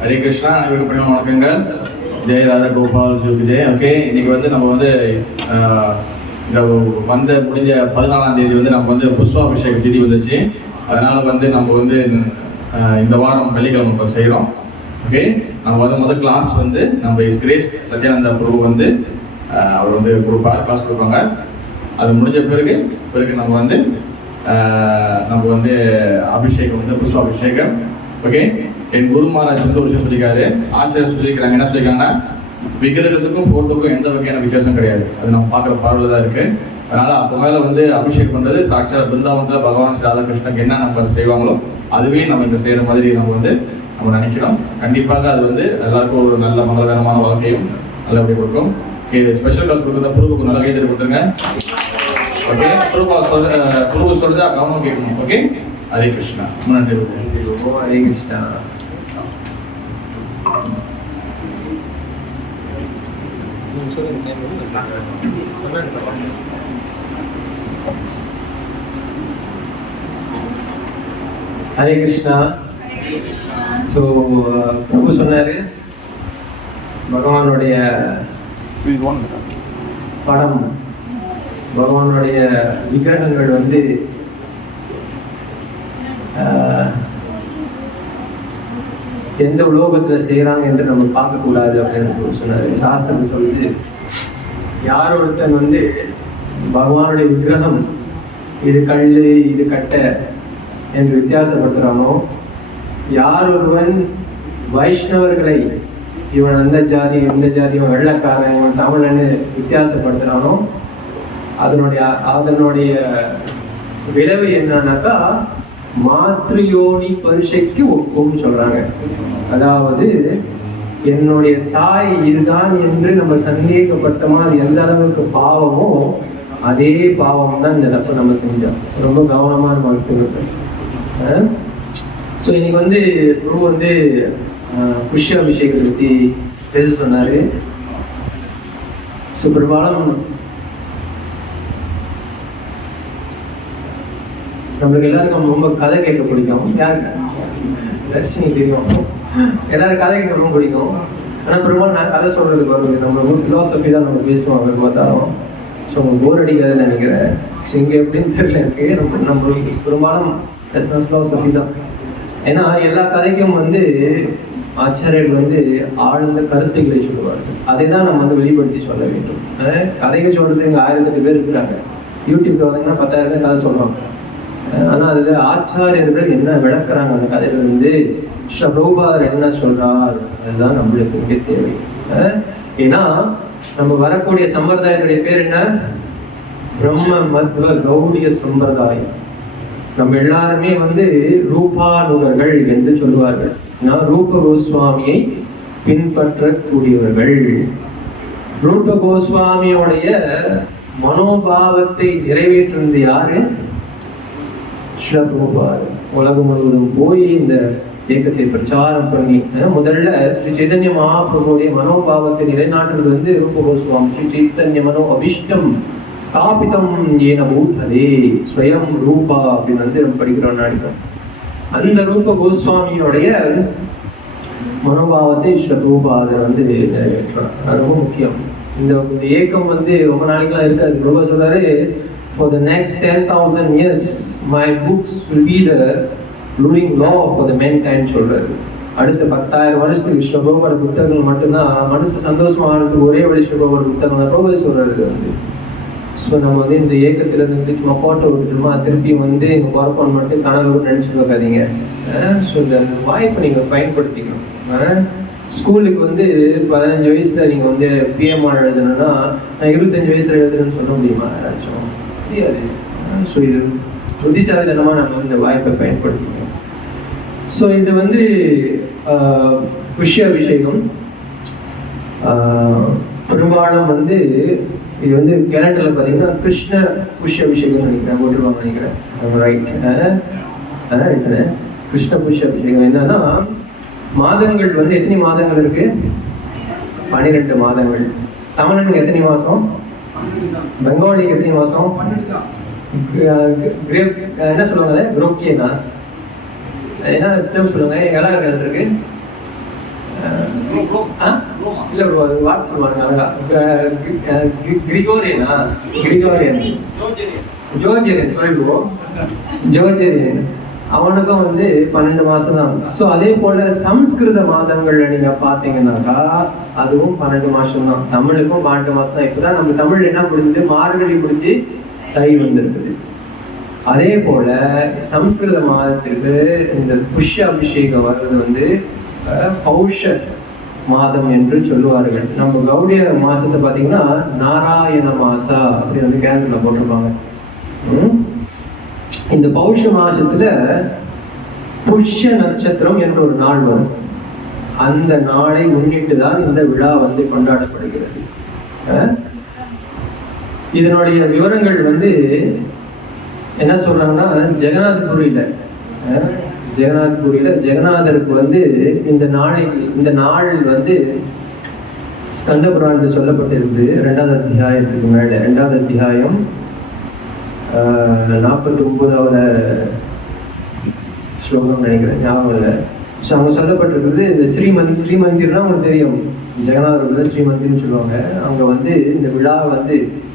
ஹரே கிருஷ்ணா, அனைவருக்கும் பணிவான வணக்கங்கள். ஜெய் ராதா கோபால் ஜெய். ஓகே, இன்னைக்கு வந்து நம்ம வந்து இந்த முடிஞ்ச 14ஆம் தேதி வந்து நம்ம வந்து புஷ்பாபிஷேக திதி வந்துச்சு. அதனால வந்து நம்ம வந்து இந்த வாரம் வெள்ளிக்கிழமை நம்ம செய்கிறோம். ஓகே, நம்ம வந்து முதல் கிளாஸ் வந்து நம்ம கிரேஸ் சத்யானந்தா பிரபு வந்து அவர் வந்து கிளாஸ் கொடுப்பாங்க. அது முடிஞ்ச பிறகு நம்ம வந்து அபிஷேகம் வந்து புஷ்பாபிஷேகம். ஓகே, என் குரு மகாராஜ் வந்து ஒரு விஷயம் சொல்லியிருக்காரு, ஆச்சாரியர் சொல்லியிருக்கிறாங்க. என்ன சொல்லியிருக்காங்கன்னா, விக்கிரகத்துக்கும் போட்டோக்கும் எந்த வகையான வித்தியாசம் கிடையாது. அது நம்ம பார்க்குற பார்வையில் தான் இருக்குது. அதனால் அப்போ மேலே வந்து அபிஷேகம் பண்ணுறது சாட்சாத் பிருந்தாவனத்தில் பகவான் ஸ்ரீ ராதாகிருஷ்ணனுக்கு என்ன நம்ம செய்வாங்களோ அதுவே நம்ம இங்கே செய்கிற மாதிரி நம்ம நினைக்கிறோம். கண்டிப்பாக அது வந்து எல்லாருக்கும் ஒரு நல்ல மங்களகரமான வாழ்க்கையும் நல்லபடியாக கொடுக்கும். இது ஸ்பெஷல் கிளாஸ் கொடுக்குறத குருவுக்கு நல்ல கைது கொடுத்துருங்க. ஓகே, குரு சொல்றது கவனம் கேட்கணும். ஓகே, ஹரே கிருஷ்ணா. நன்றி. ஹரே கிருஷ்ணா. ஹரே கிருஷ்ணா. ஸோ பிரபு சொன்னாரு, பகவானுடைய படம், பகவானுடைய விக்கிரகங்கள் வந்து எந்த உலோகத்தில் செய்கிறாங்க என்று நம்ம பார்க்கக்கூடாது அப்படின்னு சொன்னார். சாஸ்திரம் சொல்லுது, யார் ஒருத்தன் வந்து பகவானுடைய விக்கிரகம் இது கல் இது கட்டை என்று வித்தியாசப்படுத்துகிறானோ, யார் ஒருவன் வைஷ்ணவர்களை இவன் அந்த ஜாதி இந்த ஜாதி, இவன் வெள்ளக்காரன் இவன் தமிழன்னு வித்தியாசப்படுத்துகிறானோ, அதனுடைய விளைவு என்னன்னாக்கா மாத்ருயோனி பரிசைக்கு ஒப்பும் சொல்றாங்க. அதாவது என்னுடைய தாய் இதுதான் என்று நம்ம சந்தேகப்பட்டோமா, அது எந்த அளவுக்கு பாவமோ அதே பாவம் தான் இந்த தப்பு நம்ம செஞ்சோம். ரொம்ப கவனமா நம்ம எடுத்துக்கிட்டோம். ஸோ இன்னைக்கு வந்து குரு வந்து புஷ்யாபிஷேகத்தை பற்றி பேச சொன்னாரு. ஸோ பெரும்பாலும் நம்மளுக்கு எல்லாருக்கும் ரொம்ப கதை கேட்க பிடிக்கும். யாருக்கு தர்ஷினி தெரியும், எல்லாரும் கதை கேட்க ரொம்ப பிடிக்கும். ஆனால் பெரும்பாலும் நான் கதை சொல்றதுக்கு வருது, நம்ம ஃபிலாசபி தான் நம்ம பேசுவோம் அவர் பார்த்தாலும். ஸோ உங்களுக்கு போர் அடிக்காதுன்னு நினைக்கிறேன். ஸோ இங்கே எப்படின்னு தெரியல எனக்கு. ரொம்ப நம்மளுக்கு பெரும்பாலும் ஃபிலாசபி தான். ஏன்னா எல்லா கதைக்கும் வந்து ஆச்சாரியர்கள் வந்து ஆழ்ந்த கருத்துக்களை சொல்லுவார்கள். அதை தான் நம்ம வந்து வெளிப்படுத்தி சொல்ல வேண்டும். கதைகள் சொல்றது இங்கே 1008 பேர் இருக்கிறாங்க. யூடியூப்ல வந்தீங்கன்னா 10,000 பேர் கதை சொல்லுவாங்க. ஆனால் அதுல ஆச்சாரியர்கள் என்ன விளக்குறாங்க அந்த கதையில வந்து, பிரபுபாதர் என்ன சொல்றார், அதுதான் நம்மளுக்கு மிக தேவை. ஏன்னா நம்ம வரக்கூடிய சம்பிரதாயத்துடைய பேர் என்ன? பிரம்ம மத்வ கௌடிய சம்பிரதாயம். நம்ம எல்லாருமே வந்து ரூபானுகர்கள் என்று சொல்லுவார்கள். ரூப கோஸ்வாமியை பின்பற்றக்கூடியவர்கள். ரூப கோஸ்வாமியோடைய மனோபாவத்தை நிறைவேற்றினது யாரு? உலகம் முழுவதும் போய் இந்த இயக்கத்தை பிரச்சாரம் பண்ணி முதல்ல ஸ்ரீ சைதன்ய மகாபிரபுடைய மனோபாவத்தை நிலைநாட்டுறது வந்து ரூப கோஸ்வாமி. ஸ்ரீ சைத்தன்ய மனோ அபிஷ்டம் ஸ்தாபிதம் ஏன பூதலே ஸ்வயம் ரூபா அப்படின்னு வந்து நம்ம படிக்கிறோம் நாடிக்கிறோம். அந்த ரூப கோஸ்வாமியோடைய மனோபாவத்தை ஸ்ரீ ரூபாதர் வந்து நிறைவேற்றுறார். அது ரொம்ப முக்கியம். இந்த இயக்கம் வந்து ரொம்ப நாளைக்கெல்லாம் இருக்காது. ரொம்ப சொல்றாரு, for the next 10,000 years my books will be the ruling law for the mankind சொல்றாரு. அடுத்த 10,000 வருஷத்துக்கு ஸ்ரீபோபோட புத்தகங்கள் மட்டும்தான் மனசு சந்தோஷமா ஆகிறதுக்கு ஒரே வழி ஸ்ரீபோபோட புத்தகம் தான் ப்ரோபோஸ் சொல்றாரு வந்து. ஸோ நம்ம வந்து இந்த இயக்கத்துல இருந்து சும்மா போட்டோ விட்டுருமா திருப்பி வந்து ஒர்க் மட்டும் கனவு நினைச்சுட்டு வைக்காதீங்க. ஸோ இந்த வாய்ப்பை நீங்க பயன்படுத்திக்கணும். ஸ்கூலுக்கு வந்து 15 வயசுல நீங்க வந்து பிஎம்ஆர் எழுதணும்னா நான் 25 வயசுல எழுதுறேன்னு சொல்ல முடியுமா யாராச்சும்? முடியாது. ஸோ இது புத்திசாலித்தனமா நம்ம இந்த வாய்ப்பை பயன்படுத்திக்கணும். ஸோ இது வந்து புஷ்யாபிஷேகம். பெரும்பாலும் வந்து இது வந்து கேலண்டர்ல பார்த்தீங்கன்னா கிருஷ்ண புஷ்யாபிஷேகம் நினைக்கிறேன் போட்டுருவாங்க நினைக்கிறேன். ரைட், அதான் இருக்கிறேன். கிருஷ்ண புஷ்யாபிஷேகம் என்னன்னா, மாதங்கள் வந்து எத்தனை மாதங்கள் இருக்கு? 12 மாதங்கள். தமிழனுக்கு எத்தனை மாசம்? பெங்காலிக்கு எத்தனை மாசம்? என்ன சொல்லுவாங்க? குரோக்கியனா என்ன சொல்லுவாங்க? எல்லாம் இருக்கு இல்ல ப்ரோ, அது வாட்ஸ் சொல்லுவாங்க. கிரிகோரியன் ஜோர்ஜியன் சாரி ப்ரோ, ஜோர்ஜியன் அவனுக்கும் 12 மாசம் தான். ஸோ அதே போல சம்ஸ்கிருத மாதங்கள்ல நீங்க பாத்தீங்கன்னாக்கா அதுவும் 12 மாசம் தான். தமிழுக்கும் 12 மாசம் தான். இப்பதான் நம்ம தமிழ் என்ன முடிஞ்சு மார்கழி முடிஞ்சு தை வந்திருக்குது. அதே போல சம்ஸ்கிருத மாதத்திற்கு இந்த புஷ்ய அபிஷேகம் வர்றது பௌஷ மாதம் என்று சொல்லுவார்கள். நம்ம கௌடிய மாசத்தை பாத்தீங்கன்னா நாராயண மாசா அப்படி கேலண்டர்ல போட்டிருப்பாங்க. இந்த பௌஷ மாசத்துல புஷ்ய நட்சத்திரம் என்ற ஒரு நாள் வரும். அந்த நாளை முன்னிட்டு தான் இந்த விழா கொண்டாடப்படுகிறது. இதனுடைய விவரங்கள் என்ன சொல்றாங்கன்னா, ஜெகநாத்புரியில ஜெகநாதருக்கு இந்த நாள் ஸ்கந்த புராணத்தில் சொல்லப்பட்டிருக்கு. 2வது அத்தியாயத்துக்கு மேல 2வது அத்தியாயம் 49வது ஸ்லோகம் நினைக்கிறேன், ஞாபகம் இல்லை. ஸோ அவங்க சொல்லப்பட்டிருக்கிறது இந்த ஸ்ரீமந்திர்னா உங்களுக்கு தெரியும், ஜெகநாதர் ஸ்ரீமந்திர்னு சொல்லுவாங்க. அவங்க இந்த விழா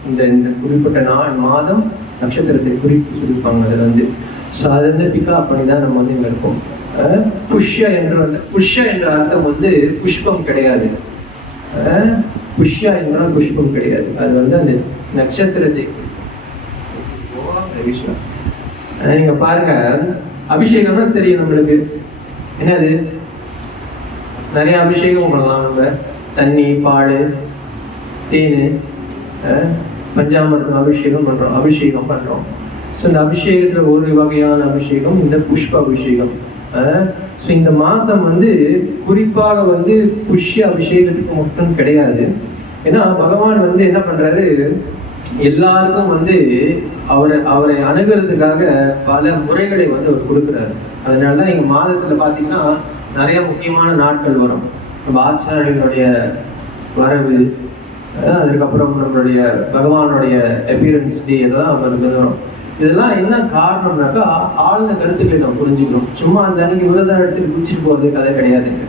இந்த குறிப்பிட்ட மாதம் நட்சத்திரத்தை குறிப்பு சொல்லிப்பாங்க. அதில் ஸோ அது பிக்கப் பண்ணி தான் நம்ம இங்கே இருக்கோம். புஷ்ய என்ற அர்த்தம் புஷ்பம் கிடையாது. புஷ்யா என்றால் புஷ்பம் கிடையாது. அது அந்த நட்சத்திரத்தை நீங்க பாருங்க. அபிஷேகம் தான் தெரியும் நம்மளுக்கு. என்னது, நிறைய அபிஷேகம் பண்ணலாம். நம்ம தண்ணி, பால், தேன், பஞ்சாமிர்தம் அபிஷேகம் பண்றோம். ஸோ இந்த அபிஷேகத்துல ஒரு வகையான அபிஷேகம் இந்த புஷ்ப அபிஷேகம். ஸோ இந்த மாசம் குறிப்பாக புஷ்ய அபிஷேகத்துக்கு மட்டும் கிடையாது. ஏன்னா பகவான் என்ன பண்றாரு, எல்லாருக்கும் அவரை அணுகிறதுக்காக பல முறைகளை அவர் கொடுக்குறாரு. அதனாலதான் நீங்க மாதத்துல பாத்தீங்கன்னா நிறைய முக்கியமான நாட்கள் வரும். நம்ம ஆச்சாரியனுடைய வரவு, அதுக்கப்புறம் நம்மளுடைய பகவானுடைய அப்பியரன்ஸ் டே, இதெல்லாம் வரும். இதெல்லாம் என்ன காரணம்னாக்கா ஆழ்ந்த கருத்துக்களை நம்ம புரிஞ்சுக்கணும். சும்மா அந்த அன்னைக்கு விரதம் எடுத்து குடிச்சிட்டு போறது கதை கிடையாதுங்க.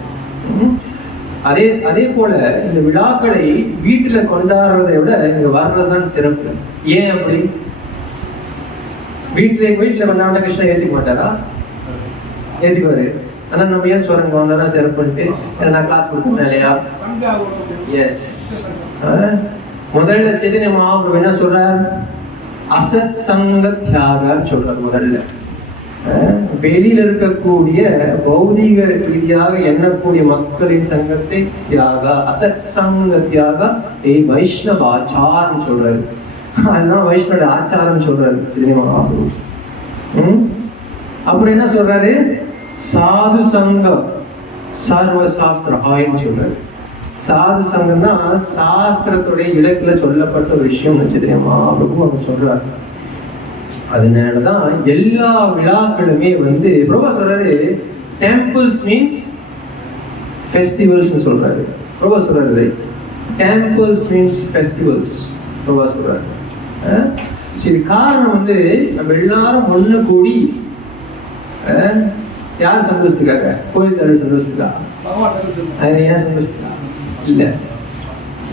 அதே போல இந்த விழாக்களை வீட்டுல கொண்டாடுறதை விட இங்க வர்றதுதான் சிறப்பு. ஏன் அப்படி? வீட்டுல கொண்டாட கிருஷ்ணன் ஏத்திக்க மாட்டாரா? ஏத்திக்குவாரு. ஆனா நம்ம ஏன் சொல்றங்க வந்தாதான் சிறப்புன்ட்டு நான் கிளாஸ் கொடுத்தேன் இல்லையா? எஸ். முதல்ல சைதன்ய மகாபிரபு என்ன சொல்றார்? அசத் சங்க தியாக சொல்றார். முதல்ல வெளியில இருக்கக்கூடிய பௌதிக ரீதியாக எண்ணக்கூடிய மக்களின் சங்கத்தை தியாக, அசத் சங்க தியாக வைஷ்ணவ ஆச்சாரம் சொல்றாரு. அதுதான் வைஷ்ணவ ஆச்சாரம் சொல்றாரு சைதன்ய மகாபிரபு. அப்புறம் என்ன சொல்றாரு? சாது சங்க சர்வ சாஸ்திரம் சொல்றாரு. சாது சங்கம் தான் சாஸ்திரத்துடைய இலக்குல சொல்லப்பட்ட ஒரு விஷயம் சைதன்ய மகாபிரபு அவங்க சொல்றாரு. அதனாலதான் எல்லா விழாக்களுமே பிரபா சொல்றாரு, டெம்பிள்ஸ் மீன்ஸ் ஃபெஸ்டிவல்ஸ் சொல்றாரு. பிரபா சொல்றாரு டெம்பிள்ஸ் மீன்ஸ் ஃபெஸ்டிவல்ஸ் பிரபா சொல்றாரு. இது காரணம் நம்ம எல்லாரும் ஒண்ணு கூடி யார் சந்தோஷத்துக்காக? கோயில் தலைவர் சந்தோஷத்துக்கா? ஏன் சந்தோஷத்துக்கா? இல்ல,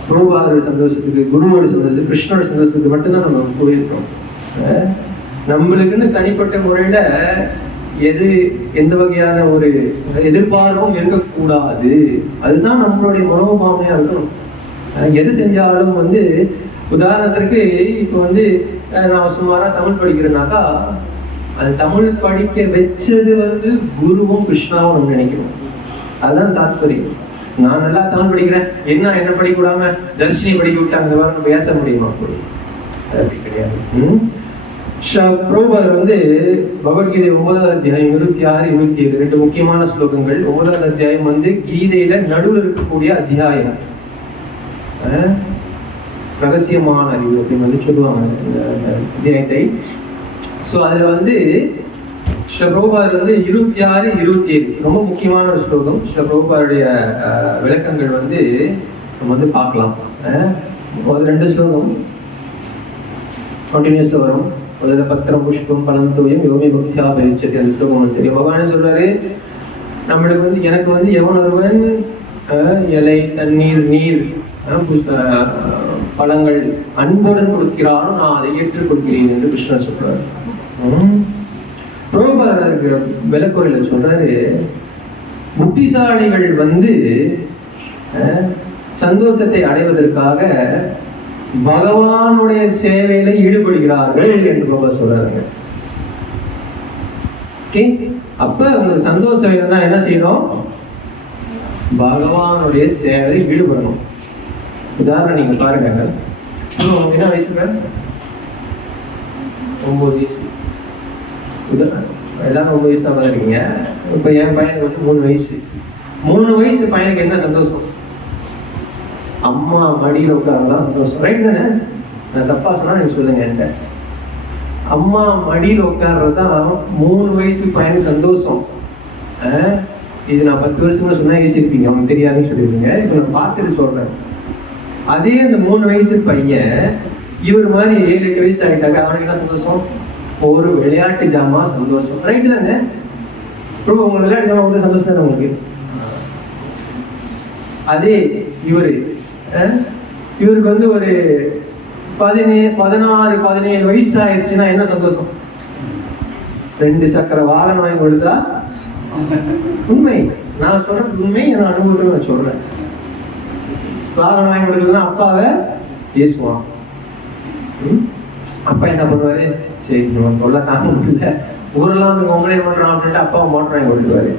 பிரபுபாதோட சந்தோஷத்துக்கு, குருவோட சந்தோஷத்துக்கு, கிருஷ்ணோட சந்தோஷத்துக்கு மட்டும்தான் நம்ம போயிருக்கோம். நம்மளுக்குன்னு தனிப்பட்ட முறையில எந்த வகையான ஒரு எதிர்பார்ப்பும் இருக்கக்கூடாது. அதுதான் நம்மளுடைய மனோபாவனையா இருக்கணும். எது செஞ்சாலும் உதாரணத்திற்கு இப்ப நான் சுமாரா தமிழ் படிக்கிறேன்னாக்கா அது தமிழ் படிக்க வச்சது குருவும் கிருஷ்ணாவும் நம்ம நினைக்கிறோம். அதுதான் தாத்பரியம். நான் நல்லா தமிழ் படிக்கிறேன், என்ன படிக்கூடாம தர்ஷினி படிக்க விட்டாங்க நம்ம பேச முடியுமா? அப்படி கிடையாது. பிரபுபாதர் பகவத்கீதை 9வது அத்தியாயம் 26, 27 2 முக்கியமான ஸ்லோகங்கள். 9வது அத்தியாயம் கீதையில நடுவில் இருக்கக்கூடிய அத்தியாயம், ரகசியமான அறிவு அப்படின்னு சொல்லுவாங்க அத்தியாயத்தை. ஸோ அதுல ஸ்ரீ பிரபுபாதர் 26, 27 ரொம்ப முக்கியமான ஒரு ஸ்லோகம். ஸ்ரீ பிரபுபாதருடைய விளக்கங்கள் நம்ம பார்க்கலாம். அது 2 ஸ்லோகம் கண்டினியூஸா வரும். முதல்ல பத்திரம் புஷ்பம் பலம் தூயம் யோமி பக்தியா பயிற்சி அந்த ஸ்லோகம் தெரியும். பகவானே சொல்றாரு, நம்மளுக்கு எனக்கு எவன் ஒருவன் இலை, தண்ணீர், நீர், பழங்கள் அன்புடன் கொடுக்கிறாரோ நான் அதை ஏற்றுக் கொடுக்கிறேன் என்று கிருஷ்ணர் சொல்றாரு. பிரபுபாதருக்கு விளக்குறையில சொல்றாரு, புத்திசாலிகள் வந்து சந்தோஷத்தை அடைவதற்காக பகவானுடைய சேவையில ஈடுபடுகிறார்கள் என்று பிரபா சொல்றாருங்க. அப்ப உங்களுக்கு சந்தோஷம் வேணும்னா என்ன செய்யணும்? பகவானுடைய சேவையில் ஈடுபடணும். உதாரணம் நீங்க பாருங்க, என்ன வயசுல 9 வயசு, எல்லாரும் 9 வயசு தான் இருக்கீங்க. இப்ப என் பையனுக்கு வந்து 3 வயசு. 3 வயசு பையனுக்கு என்ன சந்தோஷம்? அம்மா மடியில் உட்கார்தான் சந்தோஷம். ரைட் தானே? நான் தப்பா சொன்னா நீங்க சொல்லுங்க என்கிட்ட. அம்மா மடியில் உட்கார்றதுதான் 3 வயசு பையனுக்கு சந்தோஷம். இது நான் 10 வருஷமா சொன்னா யோசிச்சிருப்பீங்க, அவனுக்கு தெரியாதுன்னு சொல்லிருப்பீங்க. இப்ப நான் பார்த்துட்டு சொல்றேன். அதே அந்த 3 வயசு பையன் இவர் மாதிரி 7-8 வயசு ஆகிட்டாங்க, அவனுக்கு என்ன சந்தோஷம்? ஒரு விளையாட்டு ஜாமா சந்தோஷம். ரைட்டு தானே? ரொம்ப உங்க விளையாட்டு ஜாமா வந்து சந்தோஷம் தானே உங்களுக்கு? அதே இவருக்கு வந்து ஒரு 16-17 வயசு ஆயிடுச்சுன்னா என்ன சந்தோஷம்? 2 சக்கர வாகனம் வாங்கி கொடுத்தா உண்மை. நான் சொல்றது உண்மை, என் அனுபவத்தை நான் சொல்றேன். வாகனம் வாங்கி கொடுக்குறதுனா அப்பாவை பேசுவான். அப்பா என்ன பண்ணுவாரு? சரி சொல்ல தாங்க முடியல, ஊரெல்லாம் கம்ப்ளைண்ட் பண்றான் அப்படின்ட்டு அப்பாவை மோட்டர் வாங்கி கொடுத்துருவாரு.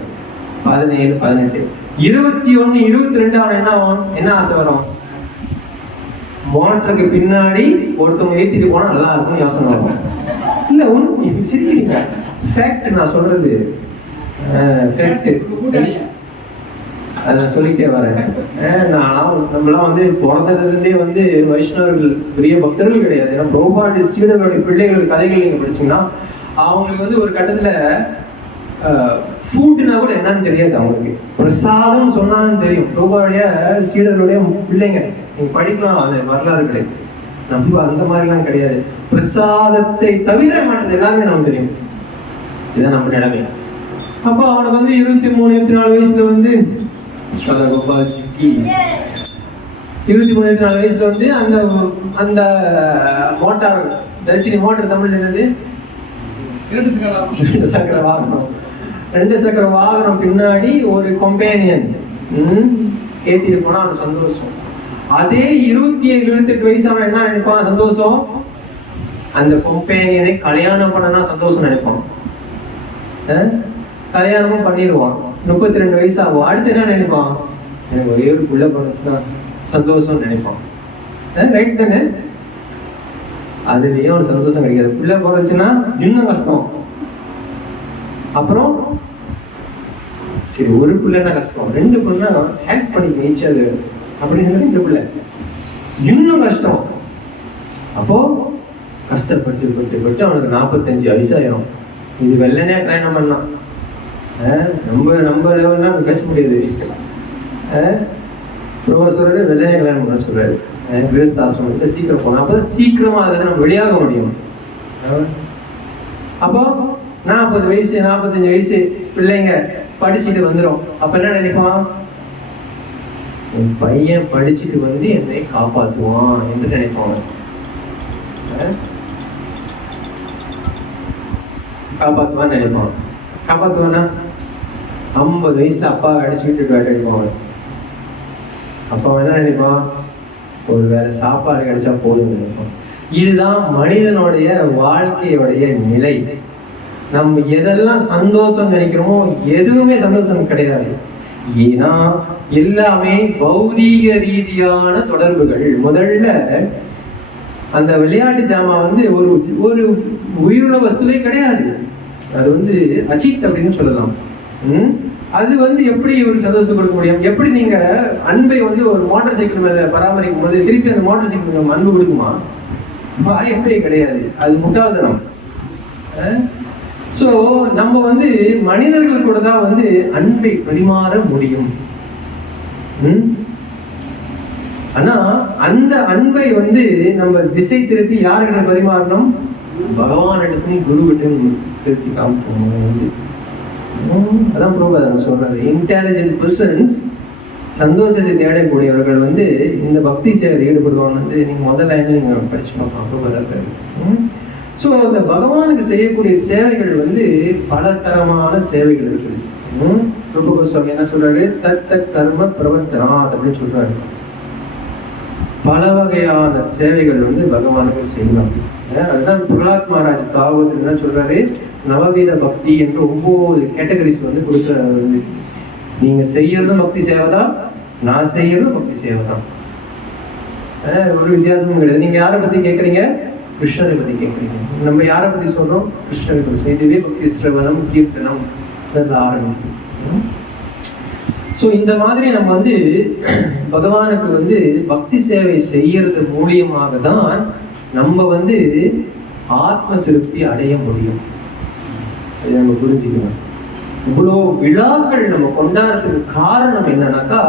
17, 18, 21, 22 அவன் என்ன ஆசை வரும்? மோட்டருக்கு பின்னாடி ஒருத்தவங்க ஏத்திட்டு போனா நல்லா இருக்கும்னு யோசனை வரும். இல்ல ஒண்ணு சிரிக்கிறீங்க, ஃபேக்ட் நான் சொல்றது. அதை சொல்லிட்டே வரேன். நம்மளாம் வந்து பிறந்ததுல இருந்தே வந்து வைஷ்ணவர்கள் பெரிய பக்தர்கள் கிடையாது. ஏன்னா பிரபுபாத சீடர்களுடைய பிள்ளைகளுடைய கதைகள் நீங்க படிச்சீங்கன்னா அவங்களுக்கு வந்து ஒரு கட்டத்துல ஃபுட்னா கூட என்னன்னு தெரியாது. அவங்களுக்கு பிரசாதம் சொன்னாலும் தெரியும். பிரபுபாவுடைய சீடர்களுடைய பிள்ளைங்க நீங்க படிக்கலாம், அது வரலாறுகளை. நம்ம அந்த மாதிரிலாம் கிடையாது. பிரசாதத்தை தவிர மாட்டது எல்லாமே நமக்கு தெரியும். இதான் நம்ம நிலைமை. அப்போ அவனுக்கு வந்து 23, 24 வயசுல வந்து 23-24 வயசுல வந்து அந்த மோட்டார் தரிசனி மோட்டார் தமிழ் என்னது? 2 சக்கர வாகனம். 2 சக்கர வாகனம் பின்னாடி ஒரு கம்பேனியன் ஏத்திட்டு போனா அவனுக்கு சந்தோஷம். அதே 27-28 வயசான என்ன நினைப்பான்? சந்தோஷம். அந்த கம்பேனியனை கல்யாணம் பண்ணனா சந்தோஷம் நினைப்பான். கல்யாணமும் பண்ணிடுவான். 32 வயசு ஆகும். அடுத்து என்ன நினைப்பான்? எனக்கு ஒரே ஒரு புள்ள பிறந்துச்சுன்னா சந்தோஷம் நினைப்பான். ரைட் தானே? அதுலயும் ஒரு சந்தோஷம் கிடைக்காது. புள்ள பிறந்துச்சுன்னா இன்னும் கஷ்டம். அப்புறம் சரி, ஒரு பிள்ளைன்னா கஷ்டம், 2 பிள்ளைனா ஹெல்ப் பண்ணி நீச்சல் அப்படின்னு 2 பிள்ளை இன்னும் கஷ்டம். அப்போ கஷ்டப்பட்டு அவனுக்கு 45 வயசு ஆயிரும். இது வெள்ளனே கல்யாணம் பண்ணான். நம்ம லெவல்லாம் பேச முடியாது. சொல்றாரு வெள்ளனே கல்யாணம் பண்ண சொல்றாரு. கிரகஸ்தாசிரமத்துல சீக்கிரம் போனோம், அப்பதான் சீக்கிரமா அதுல நம்ம வெளியாக முடியும். அப்போ 40 வயசு 45 வயசு பிள்ளைங்க படிச்சுட்டு வந்துடும். அப்ப என்ன நினைப்பான்? என் பையன் படிச்சுட்டு வந்து என்னை காப்பாற்றுவான் என்று நினைப்பாங்க. காப்பாற்றுவான்னு நினைப்பான். காப்பாற்றுவானா 50 வயசுல அப்பாவை அடிச்சு விட்டுட்டு வேட்டைப்பான். அப்பா என்ன நினைப்பான்? ஒரு வேலை சாப்பாடு கிடைச்சா போதும் நினைப்பான். இதுதான் மனிதனுடைய வாழ்க்கையுடைய நிலை. நம்ம எதெல்லாம் சந்தோஷம் நினைக்கிறோமோ எதுவுமே சந்தோஷம் கிடையாது. ஏன்னா எல்லாமே பௌதீக ரீதியான தொடர்புகள். முதல்ல அந்த விளையாட்டு ஜாமா வந்து ஒரு உயிருள்ள வஸ்துவே கிடையாது. அது வந்து அச்சித் அப்படின்னு சொல்லலாம். அது வந்து எப்படி ஒரு சந்தோஷத்தை கொடுக்க முடியும்? எப்படி நீங்க அன்பை வந்து ஒரு மோட்டார் சைக்கிள் மேல பராமரிக்கும் போது திருப்பி அந்த மோட்டார் சைக்கிள் அன்பு கொடுக்குமா? வாய்ப்பே கிடையாது. அது முட்டாள்தனம். சோ நம்ம வந்து மனிதர்கள் கூட தான் வந்து அன்பை பரிமாற முடியும். ஆனா அந்த அன்பை வந்து நம்ம திசை திருப்பி யாருக்கிட்ட பரிமாறணும்? பகவானிடத்தையும் குருவிட்டும் திருப்பி காமிக்கணும். அதான் பிரபுபாதர் சொல்றாரு, இன்டெலிஜென்ட் பர்சன்ஸ் சந்தோஷத்தை தேடக்கூடியவர்கள் வந்து இந்த பக்தி சேவையில் ஈடுபடுவாங்க. வந்து நீங்க முதல்ல நீங்க படிச்சு பார்க்கலாம். ஸோ இந்த பகவானுக்கு செய்யக்கூடிய சேவைகள் வந்து பல தரமான சேவைகள் இருக்குது. ரூப கோஸ்வாமி என்ன சொல்றாரு, தத்த கர்ம பிரவர்த்தனா அப்படின்னு சொல்றாரு. பல வகையான சேவைகள் வந்து பகவானுக்கு செய்யலாம். அதுதான் பிரகலாத் மகாராஜ் பாகவத் என்ன சொல்றாரு, நவவித பக்தி என்று 9 கேட்டகரிஸ் வந்து கொடுக்குறாரு. நீங்க செய்யறதும் பக்தி சேவைதான், நான் செய்யறதும் பக்தி சேவைதான். ஒரு வித்தியாசமும் கிடையாது. நீங்க யாரை பத்தி கேட்கறீங்க, கிருஷ்ணரை பத்தி கேட்கறீங்க. நம்ம யாரை பத்தி சொல்றோம், கிருஷ்ணரை பத்தி. இதுவே பக்தி சிரவணம் கீர்த்தனம் ஆரம்பிக்கும். ஸோ இந்த மாதிரி நம்ம வந்து பகவானுக்கு வந்து பக்தி சேவை செய்யறது மூலியமாக தான் நம்ம வந்து ஆத்ம திருப்தி அடைய முடியும். அதை நம்ம புரிஞ்சுக்கணும். இவ்வளோ விழாக்கள் நம்ம கொண்டாடுறதுக்கு காரணம் என்னன்னாக்கா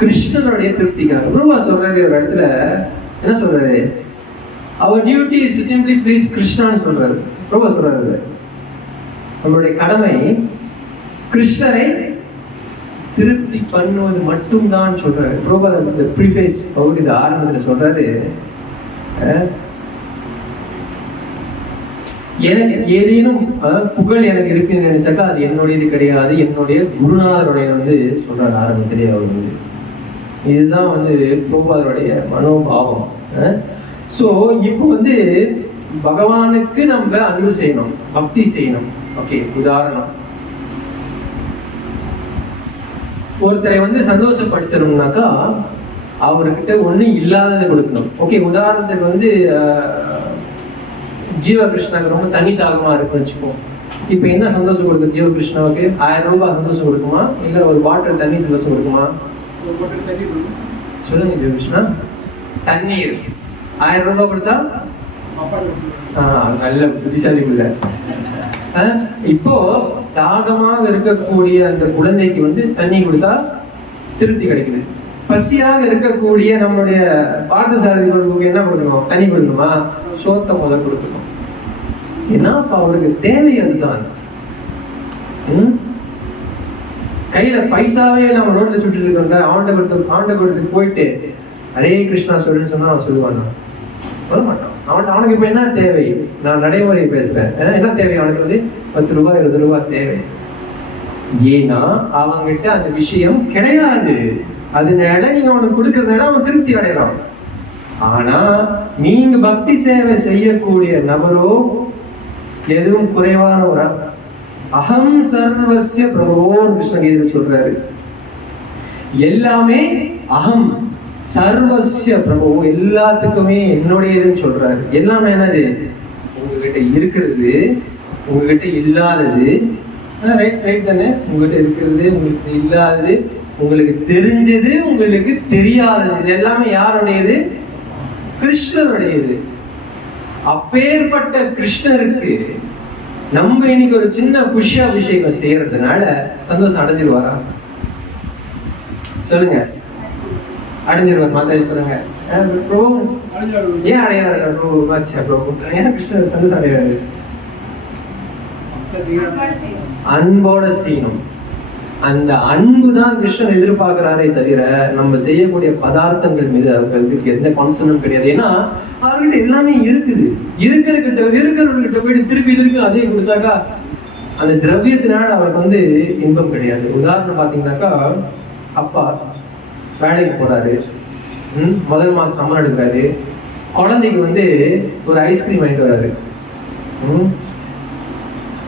கிருஷ்ணனுடைய திருப்திக்காக. பிரபா சொல்றாரு ஒரு இடத்துல, என்ன சொல்றாரு, அவர் duty is to simply please கிருஷ்ணான்னு சொல்றாரு. பிரபா சொல்றாரு நம்மளுடைய கடமை கிருஷ்ணரை திருப்தி பண்ணுவது மட்டும்தான் சொல்றாரு. பிரபா இந்த ப்ரீஃபேஸ் பகுதி ஆரம்பத்தில் சொல்றாரு, எனக்கு ஏதேனும் புகழ் எனக்கு இருக்குன்னு நினைச்சாக்கா அது என்னுடையது கிடையாது, என்னுடைய குருநாதருடைய வந்து சொல்றாரு ஆரம்பத்திலேயே. அவர் வந்து இதுதான் வந்து பிரபுபாதருடைய மனோபாவம். ஸோ இப்போ வந்து பகவானுக்கு நம்ம அன்பு செய்யணும், பக்தி செய்யணும். ஓகே, உதாரணம், ஒருத்தரை வந்து சந்தோஷப்படுத்தணும்னாக்கா அவர்கிட்ட ஒன்றும் இல்லாததை கொடுக்கணும். ஓகே, உதாரணத்துக்கு வந்து ஜீவகிருஷ்ணாவுக்கு ரொம்ப தனி தாகமா இருக்குன்னு வச்சுப்போம். இப்ப என்ன சந்தோஷம் கொடுக்கும் ஜீவகிருஷ்ணாவுக்கு? 1000 ரூபாய் சந்தோஷம் கொடுக்குமா, இல்ல ஒரு பாட்டில் தண்ணி சந்தோஷம் கொடுக்குமா? சொல்லுங்க ஜீவகிருஷ்ணா. தண்ணீர் 1000 ரூபாய் கொடுத்தா நல்ல புத்திசாலி இல்ல. இப்போ தாகமாக இருக்கக்கூடிய அந்த குழந்தைக்கு வந்து தண்ணி கொடுத்தா திருப்தி கிடைக்குது. பசியாக இருக்கக்கூடிய நம்மளுடைய பார்த்தசாரதி என்ன கொடுக்கணும், தண்ணி கொடுக்கணுமா, சோத்தை முதல் கொடுக்கணும். ஏன்னா அப்ப அவருக்கு தேவை அதுதான். கையில பைசாவே நம்ம ரோட்ல சுட்டு இருக்கோம், ஆண்ட கொடுத்து போயிட்டு ஹரே கிருஷ்ணா சொல்லுன்னு சொன்னா அவன் சொல்லுவானா? சொல்ல மாட்டான். அவனுக்கு இப்ப என்ன தேவை? நான் நடைமுறை பேசுறேன். என்ன தேவை அவனுக்கு? வந்து 10 ரூபாய் 20 ரூபாய் தேவை. ஏன்னா அவங்கிட்ட அந்த விஷயம் கிடையாது. அதனால நீங்க அவனுக்கு கொடுக்கறதுனால அவன் திருப்தி அடையலாம். ஆனா நீங்க பக்தி சேவை செய்யக்கூடிய நபரோ எதுவும் குறைவான ஒரு அகம் சர்வஸ்ய பிரபோ கிருஷ்ணகீதை சொல்றாரு. எல்லாமே அகம் சர்வஸ்ய பிரபு, எல்லாத்துக்குமே என்னுடையதுன்னு சொல்றாரு. எல்லாமே என்னது? உங்ககிட்ட இருக்கிறது, உங்ககிட்ட இல்லாதது. ரைட் தானே? உங்ககிட்ட இருக்கிறது, உங்களுக்கு இல்லாதது, உங்களுக்கு தெரிஞ்சது, உங்களுக்கு தெரியாதது, இது எல்லாமே யாருடையது? கிருஷ்ணருடையது. அப்பேற்பட்ட கிருஷ்ணருக்கு நம்ம இன்னைக்கு ஒரு சின்ன புஷ்யாபிஷேகம் செய்யறதுனால சந்தோஷம் அடைஞ்சிருவாரா? சொல்லுங்க. அடைஞ்சிருவார். மாதாஜி சொல்லுங்க. ஏன் அடையாரு? ஏன் கிருஷ்ணர் சந்தோஷம் அடையாரு? அன்போட செய்யணும். அந்த அன்பு தான் கிருஷ்ணன் எதிர்பார்க்கிறாரே தவிர நம்ம செய்யக்கூடிய பதார்த்தங்கள் மீது அவர்களுக்கு எந்த கான்சனும் கிடையாது. ஏன்னா அவர்கிட்ட எல்லாமே இருக்குது. இருக்கிறவர்கிட்ட போயிட்டு திருப்பி அதே கொடுத்தாக்கா அந்த திரவியத்தினால அவருக்கு வந்து இன்பம் கிடையாது. உதாரணம் பாத்தீங்கன்னாக்கா, அப்பா வேலைக்கு போறாரு, முதல் மாசம் சம்பளம் எடுக்கிறாரு, குழந்தைக்கு வந்து ஒரு ஐஸ்கிரீம் வாங்கிட்டு வராரு.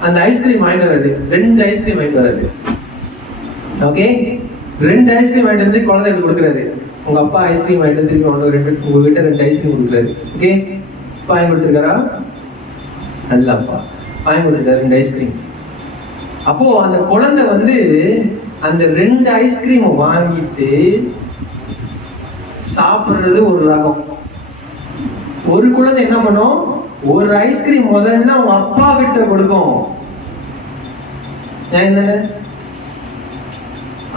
அந்த ஐஸ்கிரீம் வாங்கிட்டு வராரு, 2 ஐஸ்கிரீம் வாங்கிட்டு வராரு. ஓகே, 2 ஐஸ்கிரீம் வாங்கிட்டு வந்து குழந்தைக்கு கொடுக்குறாரு. உங்க அப்பா ஐஸ்கிரீம் வாங்கிட்டு வந்து உங்ககிட்ட 2 ஐஸ்கிரீம் கொடுக்குறாரு. ஓகே, வாங்கி கொடுத்துருக்காரா? நல்ல அப்பா வாங்கி கொடுத்துருக்காரு 2 ஐஸ்கிரீம். அப்போ அந்த குழந்தை வந்து அந்த 2 ஐஸ்கிரீம் வாங்கிட்டு சாப்பிடுறது ஒரு ரகம். ஒரு குழந்தை என்ன பண்ணும், ஒரு ஐஸ்கிரீம் முதல்ல அவங்க அப்பா கிட்ட கொடுக்கும்.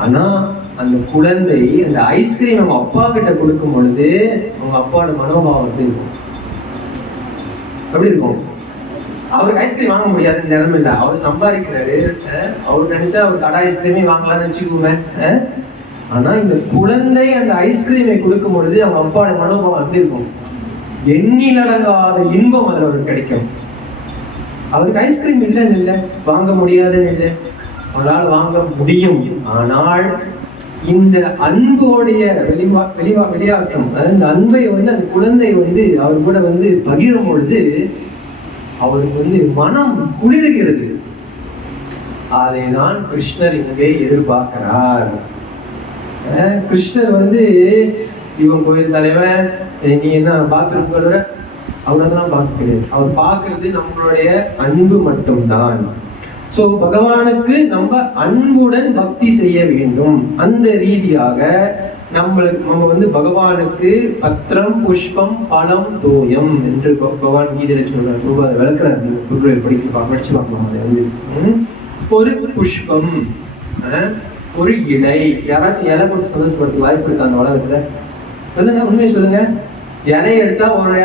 ஆனா அந்த குழந்தை அந்த ஐஸ்கிரீம் அவங்க அப்பா கிட்ட கொடுக்கும் பொழுது அவங்க அப்பாவோட மனோபாவம் எப்படி இருக்கும்? எப்படி இருக்கும்? அவருக்கு ஐஸ்கிரீம் வாங்க முடியாது நிலைமை இல்லை. அவர் சம்பாதிக்கிறாரு, அவர் நினைச்சா அவர் கடை ஐஸ்கிரீமே வாங்கலாம்னு வச்சுக்கோங்க. ஆனா இந்த குழந்தை அந்த ஐஸ்கிரீமை கொடுக்கும் பொழுது அவங்க அப்பாவோட மனோபாவம் எப்படி இருக்கும்? எண்ணிலடங்காத இன்பம் அதுல அவருக்கு கிடைக்கும். அவருக்கு ஐஸ்கிரீம் இல்லைன்னு இல்லை, வாங்க முடியாதுன்னு இல்லை, அவரால் வாங்க முடியும். ஆனால் இந்த அன்போடைய வெளியாட்டம், அந்த அன்பை வந்து அந்த குழந்தை வந்து அவர் கூட வந்து பகிரும் பொழுது அவருக்கு வந்து மனம் குளிர்கிறது. அதைதான் கிருஷ்ணர் இங்கே எதிர்பார்க்கிறார். கிருஷ்ணர் வந்து இவன் கோயில் தலைவன், நீ என்ன பாத்ரூம் கழுவுற, அவ்வளவுதான் பார்க்கிறது. அவர் பார்க்கறது நம்மளுடைய அன்பு மட்டும்தான். சோ பகவானுக்கு நம்ம அன்புடன் பக்தி செய்ய வேண்டும். அந்த ரீதியாக நம்ம வந்து பகவானுக்கு பத்திரம் புஷ்பம் பழம் தோயம் என்று பகவான் கீதையில சொல்றாரு. ரொம்ப விளக்குறாரு, படிச்சு பார்க்கலாம். அதை வந்து ஒரு புஷ்பம், ஒரு இலை. யாராச்சும் இலை கொடுத்து சந்தோஷப்படுத்த வாய்ப்பு இருக்கா அந்த உலகத்துல? சொல்லுங்க, உண்மையை சொல்லுங்க. இலையை எடுத்தா ஒரு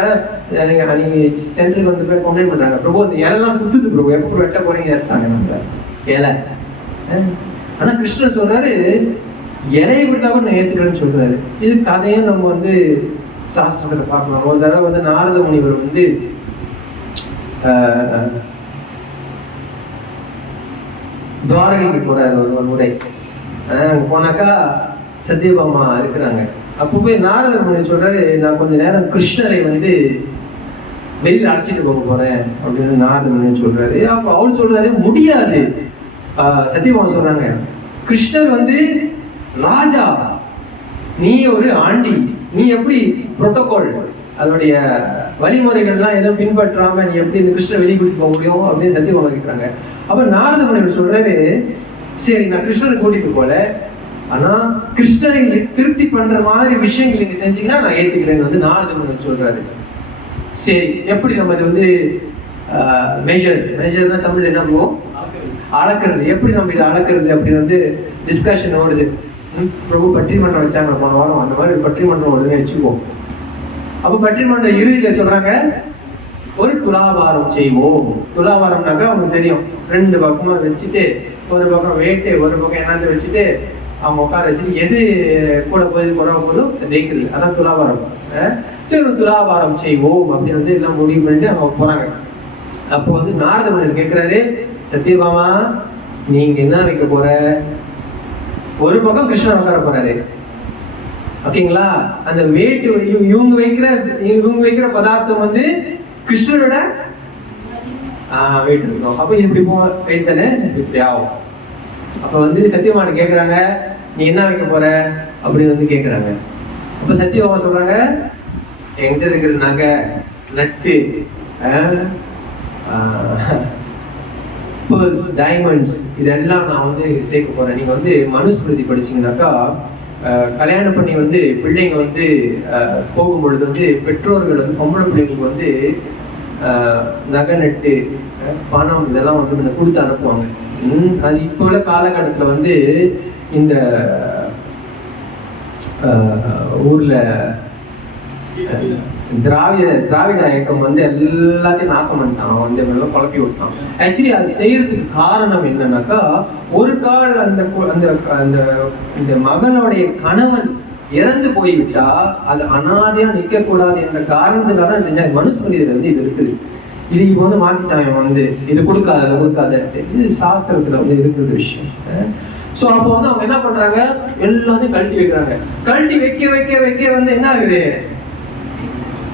இலை நீங்க சென்டருக்கு வந்து போய் கம்ப்ளைண்ட் பண்றாங்க, பிரபு இந்த இலைலாம் குத்துது பிரபு, எப்போ வெட்ட போறீங்க ஏசிட்டாங்க நம்மள இலை. ஆனா கிருஷ்ணர் சொல்றாரு இலையை கொடுத்தா கூட நான் ஏத்துக்கிறேன்னு சொல்றாரு. இது கதையும் நம்ம வந்து சாஸ்திரத்துல பார்க்கலாம். ஒரு தடவை வந்து நாரத முனிவர் வந்து துவாரகைக்கு போறாரு ஒரு முறை. போனாக்கா சத்யபாமா இருக்கிறாங்க. அப்போ போய் நாரதர் முனிவர் சொல்றாரு, நான் கொஞ்ச நேரம் கிருஷ்ணரை வந்து வெளியில் அழைச்சிட்டு போக போறேன் அப்படின்னு நாரத முனிவர் சொல்றாரு. அப்போ அவர் சொல்றாரு முடியாது. சத்யபாமா சொல்றாங்க, கிருஷ்ணர் வந்து ராஜா, நீ ஒரு ஆண்டி, நீ எப்படி புரோட்டோகால் அதனுடைய வழிமுறைகள்லாம் எதுவும் பின்பற்றாம நீ எப்படி இந்த கிருஷ்ணரை வெளியே கூட்டிட்டு போக முடியும் அப்படின்னு சத்யபாமா கேட்கிறாங்க. அப்ப நாரத முனிவர் சொல்றாரு, சரி நான் கிருஷ்ணரை கூட்டிட்டு போல, ஆனா கிருஷ்ணரை திருப்தி பண்ற மாதிரி விஷயங்கள் நீங்க செஞ்சீங்கன்னா நான் ஏத்துக்கிறேன்னு வந்து நாரத முனிவர் சொல்றாரு. சரி, எப்படி நம்ம இது வந்து மெஷர்னா தமிழ் என்ன போகும், அளக்கிறது. எப்படி நம்ம இதை அளக்கிறது அப்படின்னு வந்து டிஸ்கஷன் ஓடுது. பிரபு பட்டிமன்றம் வச்சாங்க போன வாரம், அந்த மாதிரி பட்டிமன்றம் ஓடுதுன்னு வச்சுக்குவோம். அப்ப பட்டிமன்ற இறுதியில சொல்றாங்க, ஒரு துலாபாரம் செய்வோம். துலாபாரம்னாக்கா அவங்களுக்கு தெரியும், 2 பக்கமா வச்சுட்டு ஒரு பக்கம் வெயிட்டு ஒரு பக்கம் என்னது வச்சுட்டு அவங்க உட்கார வச்சுட்டு எது கூட போது குறவ போதும் ஜெயிக்கிறது, அதான் துலாபாரம். சரி, ஒரு துலாபாரம் செய்வோம் அப்படின்னு வந்து எல்லாம் முடிவு பண்ணிட்டு அவங்க போறாங்க. அப்போ வந்து நாரத முனிவர் கேட்கிறாரு, சத்யபாமா நீங்க என்ன வைக்க போற? ஒரு பக்கம் கிருஷ்ணர் உட்கார போறாரு, ஓகேங்களா? அந்த வெயிட் இவங்க வைக்கிற பதார்த்தம் வந்து கிருஷ்ணரோட வெயிட் இருக்கும். அப்ப இப்படி போ வெயிட் தானே இப்படி ஆகும். அப்ப வந்து சத்யபாமா கேட்கறாங்க, நீ என்ன வைக்க போற அப்படின்னு வந்து கேட்கறாங்க. அப்ப சத்யபாமா சொல்றாங்க, என்கிட்ட இருக்கிற நகை நட்டு பேர்ல்ஸ் டைமண்ட்ஸ் இதெல்லாம் நான் வந்து சேர்க்க போறேன். நீங்க வந்து மனுஸ்மிருதி படிச்சீங்கன்னாக்கா, கல்யாணம் பண்ணி வந்து பிள்ளைங்க வந்து போகும்பொழுது வந்து பெற்றோர்கள் வந்து பொம்பளை பிள்ளைங்களுக்கு வந்து நகை நட்டு பணம் இதெல்லாம் வந்து கொடுத்து அனுப்புவாங்க. அது இப்போ உள்ள காலகட்டத்தில் வந்து இந்த ஊர்ல திராவிட இயக்கம் வந்து எல்லாத்தையும் நாசம் பண்ணிட்டான், வந்து குழப்பி விட்டான். ஆக்சுவலி அது செய்யறதுக்கு காரணம் என்னன்னாக்கா, ஒரு கால் அந்த இந்த மகனுடைய கணவன் இறந்து போய்விட்டா அது அனாதையா நிக்க கூடாது என்ற காரணத்துக்காக தான் செஞ்சாங்க. மனுஸ்மிருதியில வந்து இது இருக்குது. இது இப்போ வந்து மாத்திட்டாங்க, வந்து இது கொடுக்காத இது சாஸ்திரத்துல வந்து இருக்கிற விஷயம். ஸோ அப்போ வந்து அவங்க என்ன பண்றாங்க, எல்லாத்தையும் கழட்டி வைக்கிறாங்க. கழட்டி வைக்க வந்து என்ன ஆகுது,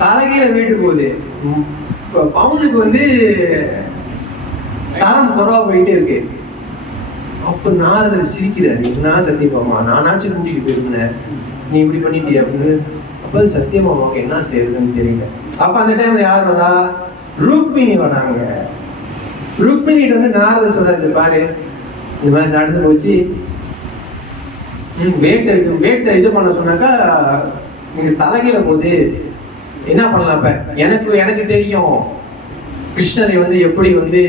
தலைகீழ வீட்டு போகுது. பவுனுக்கு வந்து தரம் குறவா போயிட்டே இருக்கு. அப்ப நாரதர் சிரிக்கிறாரு, நான் சத்தியபாமா நானாச்சும் குஞ்சிட்டு போயிருந்தேன், நீ இப்படி பண்ணிட்டிய அப்படின்னு. அப்ப சத்தியபாமாவுக்கு என்ன செய்யறதுன்னு தெரியல. அப்ப அந்த டைம்ல யார் வரா, ருக்மிணி வராங்க. ருக்மிணிட்டு வந்து நாரதர் சொல்றாரு, பாரு இந்த மாதிரி நடந்து போச்சு, வேட்டை இது பண்ண சொன்னாக்கா நீங்க தலைகீழ போகுது, என்ன பண்ணலாம்? இப்ப எனக்கு தெரியும் கிருஷ்ணரை வந்து எப்படி வந்து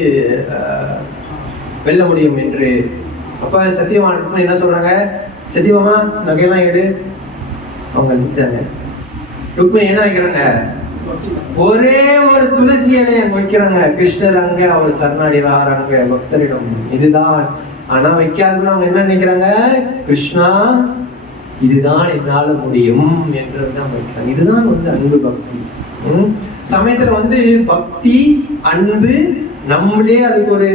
வெல்ல முடியும் என்று. அப்ப சத்தியபாமா என்ன சொல்றாங்க, சத்தியபாமா நகையெல்லாம் எடு. அவங்க நிற்கிறாங்க. ருக்மிணி என்ன வைக்கிறாங்க, ஒரே ஒரு துளசி இலையை அங்க வைக்கிறாங்க. கிருஷ்ணர் அங்க அவர் சரணாடிவாராங்க பக்தரிடம், இதுதான். ஆனா வைக்காதுன்னு அவங்க என்ன நினைக்கிறாங்க, கிருஷ்ணா இதுதான் என்னால முடியும் என்றதுதான் வைக்கலாம். இதுதான் அன்பு பக்தி. சமயத்துல பக்தி அன்பு நம்மளே அதுக்கு ஒரு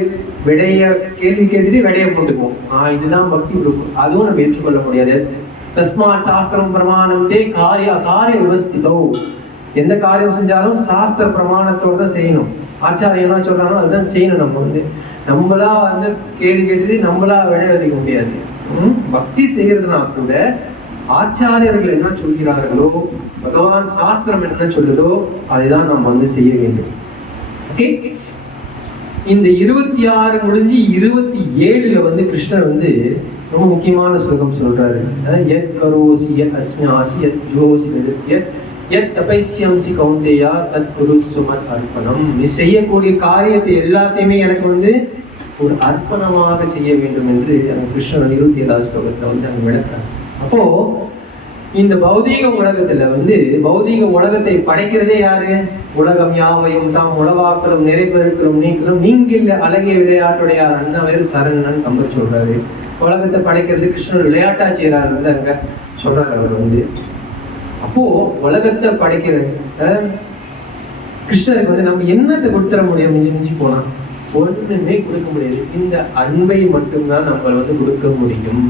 விடைய கேள்வி கேட்டுட்டு விடைய போட்டுக்குவோம். இதுதான் பக்தி கொடுக்கும், அதுவும் நம்ம ஏற்றுக்கொள்ள முடியாது. தஸ்மாத் சாஸ்திரம் பிரமாணம் தே காரிய விவஸ்திதோ. எந்த காரியம் செஞ்சாலும் சாஸ்திர பிரமாணத்தோட தான் செய்யணும். ஆச்சாரியம் என்ன சொல்றாங்களோ அதுதான் செய்யணும். நம்ம நம்மளா கேள்வி கேட்டுட்டு நம்மளா விளைவிக்க முடியாது. பக்தி செய்யறதுனா கூட ஆச்சாரியர்கள் என்ன சொல்கிறார்களோ, பகவான் சாஸ்திரம் என்ன சொல்லுதோ அதைதான் நம்ம செய்ய வேண்டும். ஓகே, இந்த 26 முடிஞ்சு 27ல கிருஷ்ணர் ரொம்ப முக்கியமான ஸ்லோகம் சொல்றாரு. யத் கரோசி யத் அஸ்ஞாசி யத் ஜோசி யத் தபஸ்யம்சி கௌந்தேயா தத் குருஸ்ஸு மத் அர்ப்பணம். நீ செய்யக்கூடிய காரியத்தை எல்லாத்தையுமே எனக்கு ஒரு அர்ப்பணமாக செய்ய வேண்டும் என்று கிருஷ்ணன் 27வது ஸ்லோகத்துல அங்க விளக்குறாரு. அப்போ இந்த பௌதீக உலகத்துல பௌதீக உலகத்தை படைக்கிறதே யாரு? உலகம் யாவையும் தாம் உலவாக்கலும் நிறைவேற்களும் நீங்களும் நீங்கில் அழகிய விளையாட்டுடையார் அண்ணவேறு சரணன் கம்பர் சொல்றாரு. உலகத்தை படைக்கிறது கிருஷ்ணன் விளையாட்டா செய்யறாரு அங்க சொல்றாரு அவர். அப்போ உலகத்தை படைக்கிற கிருஷ்ணருக்கு நம்ம என்னத்தை கொடுத்துட முடியும்? மிஞ்சி போனா ஒண்ணுமே கொடுக்க முடியாது. இந்த அன்பை மட்டும்தான் நம்ம கொடுக்க முடியும்.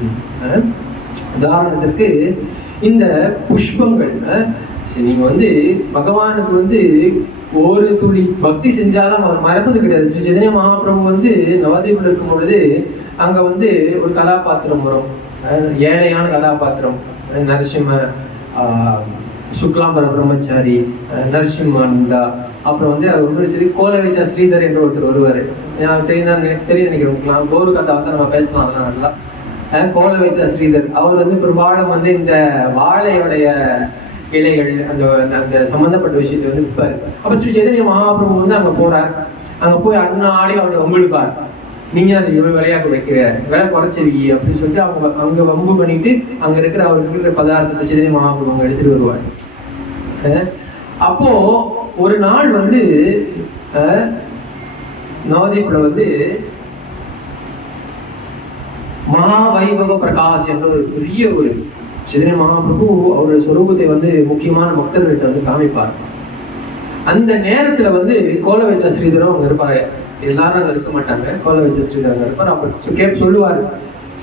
உதாரணத்திற்கு இந்த புஷ்பங்கள், நீங்க பகவானுக்கு ஒரு துளி பக்தி செஞ்சாலும் அவர் மறப்பது கிடையாது. ஸ்ரீ சைதன்ய மகாபிரபு நவதீபில் இருக்கும் பொழுது அங்க ஒரு கதாபாத்திரம் வரும், ஏழையான கதாபாத்திரம். நரசிம்ம சுக்லாம்பர பிரம்மச்சாரி, நரசிம்மண்டா, அப்புறம் அவர் சரி கோலவேச்சா ஸ்ரீதர் என்ற ஒருத்தர் வருவாரு. தெரிய நினைக்கிறோம், கோரு கதா நம்ம பேசலாம் அதெல்லாம் நல்லா. கோலவேச்சா ஸ்ரீதர் அவர் பெரும்பாலும் இந்த வாழையோடைய இலைகள் அந்த சம்பந்தப்பட்ட விஷயத்தை விற்பாரு. அப்ப ஸ்ரீ சைதன்ய மகாபிரபு அங்க போறார். அங்க போய் அண்ணாடி அவரை வம்புழுப்பார். நீங்க அது இவ்வளவு விளையாட்டு வைக்கிற விலை குறைச்சிருக்கீ அப்படின்னு சொல்லிட்டு அவங்க அங்க வம்பு பண்ணிட்டு அங்க இருக்கிற அவருக்கு இருக்கிற பதார்த்தத்தை சைதன்ய மகாபிரபு அவங்க எடுத்துட்டு வருவார். அப்போ ஒரு நாள் நவதீப்ல மகா வைபவ பிரகாஷ் என்ற ஒரு பெரிய ஒரு சைதன்ய மகாபிரபு அவருடைய சொரூபத்தை முக்கியமான பக்தர்கள்ட்ட காமிப்பார். அந்த நேரத்துல கோலவேச்சா ஸ்ரீதரும் அவங்க இருப்பாரு. எல்லாரும் அங்க இருக்க மாட்டாங்க, கோலவேச்சா ஸ்ரீதர் அங்க இருப்பார். அப்ப சொல்லுவாரு,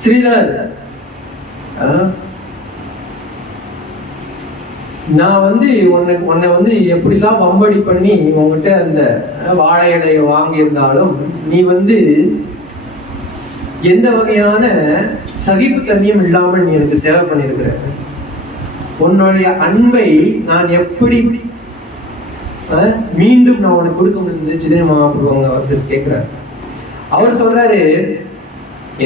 ஸ்ரீதர் நான் உன்னை எப்படிலாம் வம்படி பண்ணி உங்ககிட்ட அந்த வாழை இலையை வாங்கி இருந்தாலும் நீ எந்த வகையான சகிப்பு தன்மையும் இல்லாமல் நீ எனக்கு சேவை பண்ணியிருக்கிற. உன்னுடைய அன்பை நான் எப்படி மீண்டும் நான் உனக்கு கொடுக்க முடியுது? சைதன்ய மகாபிரபு அவங்க கேட்கிறார். அவர் சொல்றாரு,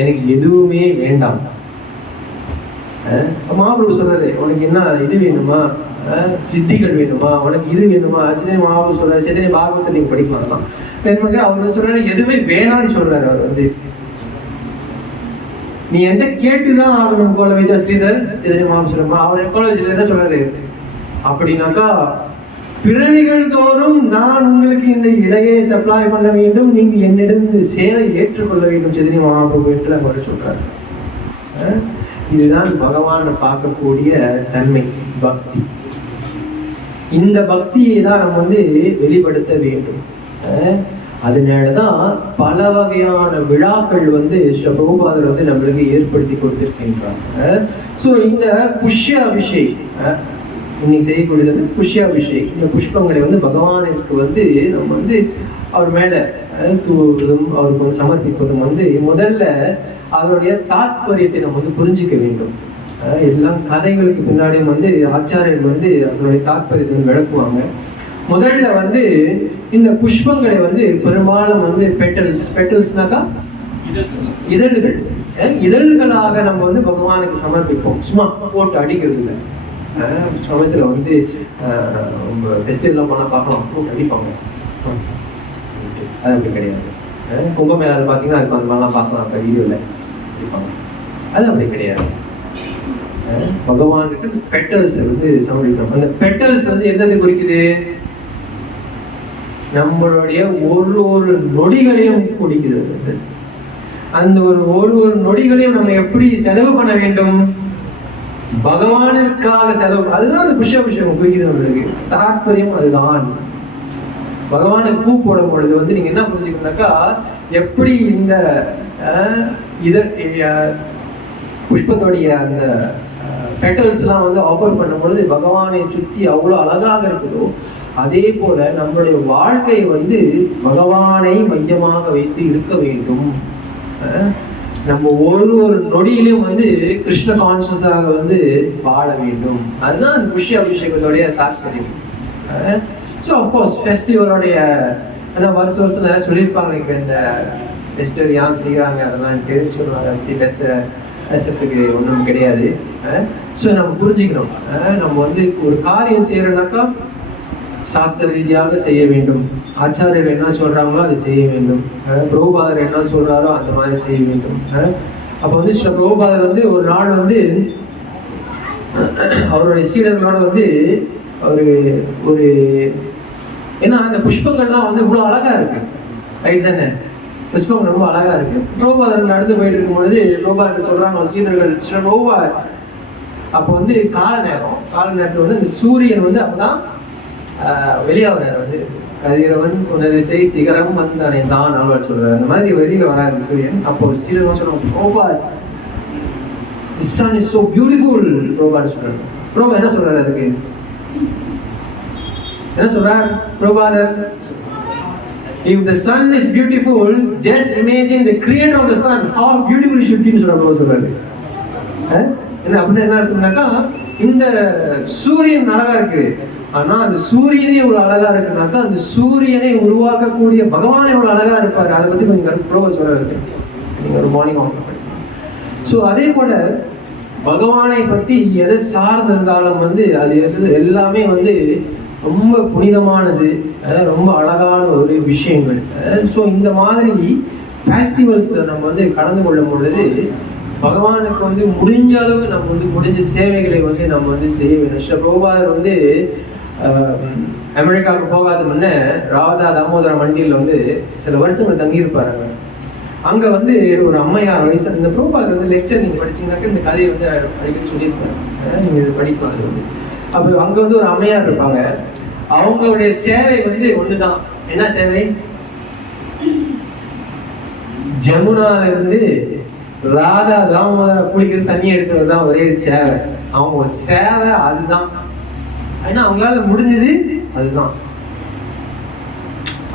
எனக்கு எதுவுமே வேண்டாம். மகாபிரபு சொல்றாரு, உனக்கு என்ன இது வேணுமா? சித்திகள் வேணுமா? உனக்கு இது வேணுமா? சைதன்ய மகாபிரபு சொல்றாரு. சைதன்ய பாகவத்தை நீங்க படிக்கலாம். அவர் சொல்றாரு, எதுவுமே வேணான்னு சொல்றாரு. அவர் நீ என்கிட்ட கேட்டுதான் ஆகணும் கோலவேச்சா ஸ்ரீதர். சைதன்ய மகாபிரபு சொல்றமா அவர் கோலவேச்சா என்ன சொல்றாரு அப்படின்னாக்கா, பிறவிகள் தோறும் நான் உங்களுக்கு இந்த இலையை சப்ளை பண்ண வேண்டும், நீங்க என்னிடம் இந்த சேவை ஏற்றுக்கொள்ள வேண்டும் சைதன்ய மகாபிரபு என்று அவர் சொல்றாரு. இதுதான் பகவானை பார்க்கக்கூடிய தன்மை, பக்தி. இந்த பக்தியை தான் நம்ம வெளிப்படுத்த வேண்டும். அதனாலதான் பல வகையான விழாக்கள் பிரபுபாதர் நம்மளுக்கு ஏற்படுத்தி கொடுத்திருக்கின்றாங்க. சோ இந்த புஷ்ய அபிஷேக் இன்னைக்கு செய்யக்கூடியது புஷ்ய அபிஷேக். இந்த புஷ்பங்களை பகவானுக்கு நம்ம அவர் மேல தூவுவதும் அவருக்கு சமர்ப்பிப்பதும் முதல்ல அதனுடைய தாத்பரியத்தை நம்ம புரிஞ்சுக்க வேண்டும். எல்லாம் கதைகளுக்கு பின்னாடியும் ஆச்சாரியர்கள் அதனுடைய தாத்பரியத்தை விளக்குவாங்க. முதல்ல இந்த புஷ்பங்களை பெரும்பாலும் பெட்டல்ஸ்னாக்கா இதழ்கள், இதழ்களாக நம்ம பகவானுக்கு சமர்ப்பிப்போம். சும்மா போட்டு அடிக்கிறது இல்லை. சமயத்துல ஃபெஸ்டிவல்லாம் போனா பார்க்கலாம், போட்டு அடிப்பாங்க. அது அப்படி கிடையாது. கும்பமேளால பாத்தீங்கன்னா அதுக்கு அந்த மாதிரிலாம் பார்க்கலாம் வீடியோல அடிப்பாங்க. அது அப்படி கிடையாது. பகவானுக்கு பெட்டல்ஸ் சமர்ப்பிக்கணும். அந்த பெட்டல்ஸ் என்னது குறிக்குது? நம்மளுடைய ஒரு நொடிகளையும் குடிக்கிறது. அந்த ஒரு நொடிகளையும் நம்ம எப்படி செலவு பண்ண வேண்டும்? பகவானிற்காக செலவு, அதுதான் அந்த புஷ்பாபிஷேகம் குறிக்கிறது. தாற்பயம் அதுதான். பகவானுக்கு பூ போடும் பொழுது வந்து நீங்க என்ன புரிஞ்சுக்கணும்னாக்கா, எப்படி இந்த புஷ்பத்தோடைய அந்த பெட்டல்ஸ் எல்லாம் வந்து ஆஃபர் பண்ணும் பொழுது பகவானை சுத்தி அவ்வளோ அழகாக இருக்குதோ, அதே போல நம்மளுடைய வாழ்க்கை வந்து பகவானை மையமாக வைத்து இருக்க வேண்டும். நம்ம ஒரு நொடியிலும் வந்து கிருஷ்ண கான்சியஸாக வந்து வாழ வேண்டும். அதுதான் அந்த புஷ்ய அபிஷேகத்தோடைய தாற்பயம். ஸோ அஃப்கோர்ஸ் ஃபெஸ்டிவலோடைய வருஷம் நிறைய சொல்லியிருப்பாங்க. இப்போ இந்த ஃபெஸ்டிவல் ஏன் செய்கிறாங்க அதெல்லாம் சொல்லுவாங்க. அதை பற்றி பேசுறதுக்கு ஒன்றும் கிடையாது. ஸோ நம்ம புரிஞ்சுக்கணும், நம்ம வந்து ஒரு காரியம் செய்யறோம்னாக்கா சாஸ்திர ரீதியாக செய்ய வேண்டும். ஆச்சாரியர் என்ன சொல்றாங்களோ அதை செய்ய வேண்டும். பிரபுபாதர் என்ன சொல்றாரோ அந்த மாதிரி செய்ய வேண்டும். அப்போ வந்து சில பிரபுபாதர் வந்து ஒரு நாள் வந்து அவருடைய சீடர்களோட வந்து ஒரு ஏன்னா அந்த புஷ்பங்கள்லாம் வந்து இவ்வளோ அழகா இருக்கு, ரைட் தானே? புஷ்பங்கள் ரொம்ப அழகா இருக்கு. பிரபுபாதர் நடந்து போயிட்டு இருக்கும் பொழுது பிரபுபாதர் சொல்றாங்க சீடர்கள், சில பிரபுபாதர் அப்போ வந்து கால நேரத்தில் வந்து இந்த சூரியன் வந்து அப்பதான் வெளியாகிறார். வந்து கதிரவன் உனது செய் சிகரம் வந்து அணைந்தான் ஆழ்வார் சொல்றாரு. அந்த மாதிரி வெளியில வராது சூரியன். அப்போ சீடர்கள் சொல்லுவாங்க, Prabhupad the sun is so beautiful. Prabhupad சொல்றாரு. பிரபு என்ன சொல்றாரு? அதுக்கு என்ன சொல்றார் பிரபுபாதர்? If the sun is beautiful, just imagine the creator of the sun, how beautiful it should be. சொல்றாரு. என்ன அப்படின்னு என்ன இருக்குனாக்கா, இந்த சூரியன் அழகா இருக்கு, ஆனா அந்த சூரியனே இவ்வளவு அழகா இருக்குனாக்கா அந்த சூரியனை உருவாக்கக்கூடிய பகவான் எவ்வளவு அழகா இருப்பாரு. அதை பத்தி கொஞ்சம் ப்ரோவ சொல்றாரு. நீங்க ஒரு மார்னிங் வாங்க. ஸோ அதே போல பகவானை பத்தி எதை சார்ந்திருந்தாலும் வந்து அது எல்லாமே வந்து ரொம்ப புனிதமானது, ரொம்ப அழகான ஒரு விஷயங்கள். ஸோ இந்த மாதிரி ஃபெஸ்டிவல்ஸ்ல நம்ம வந்து கலந்து கொள்ளும் பொழுது பகவானுக்கு வந்து முடிஞ்ச அளவு நம்ம வந்து முடிஞ்ச சேவைகளை வந்து நம்ம வந்து செய்ய வேண்டும். ஸ்ரீ பிரபுபாதர் வந்து அமெரிக்காவுக்கு போகாத முன்ன ராதா தாமோதர மண்டியில் வந்து சில வருஷங்கள் தங்கியிருப்பாரு. அங்க வந்து ஒரு அம்மையார் வயசு இந்த பிரபுபாதர் வந்து லெக்சர் நீங்க படிச்சீங்கன்னாக்க இந்த கதையை வந்து அடிக்கடி சொல்லியிருப்பாரு. நீங்க இது படிக்கலாம். அது வந்து அப்போ அங்க வந்து ஒரு அம்மையார் இருப்பாங்க. அவங்களுடைய சேவை வந்து ஒண்ணுதான். என்ன சேவை? ஜமுனால இருந்து ராதா தாமோதர குளிக்கிற தண்ணி எடுக்கிறது தான் ஒரே சேவை. அவங்க சேவை அதுதான். ஏன்னா அவங்களால முடிஞ்சது அதுதான்.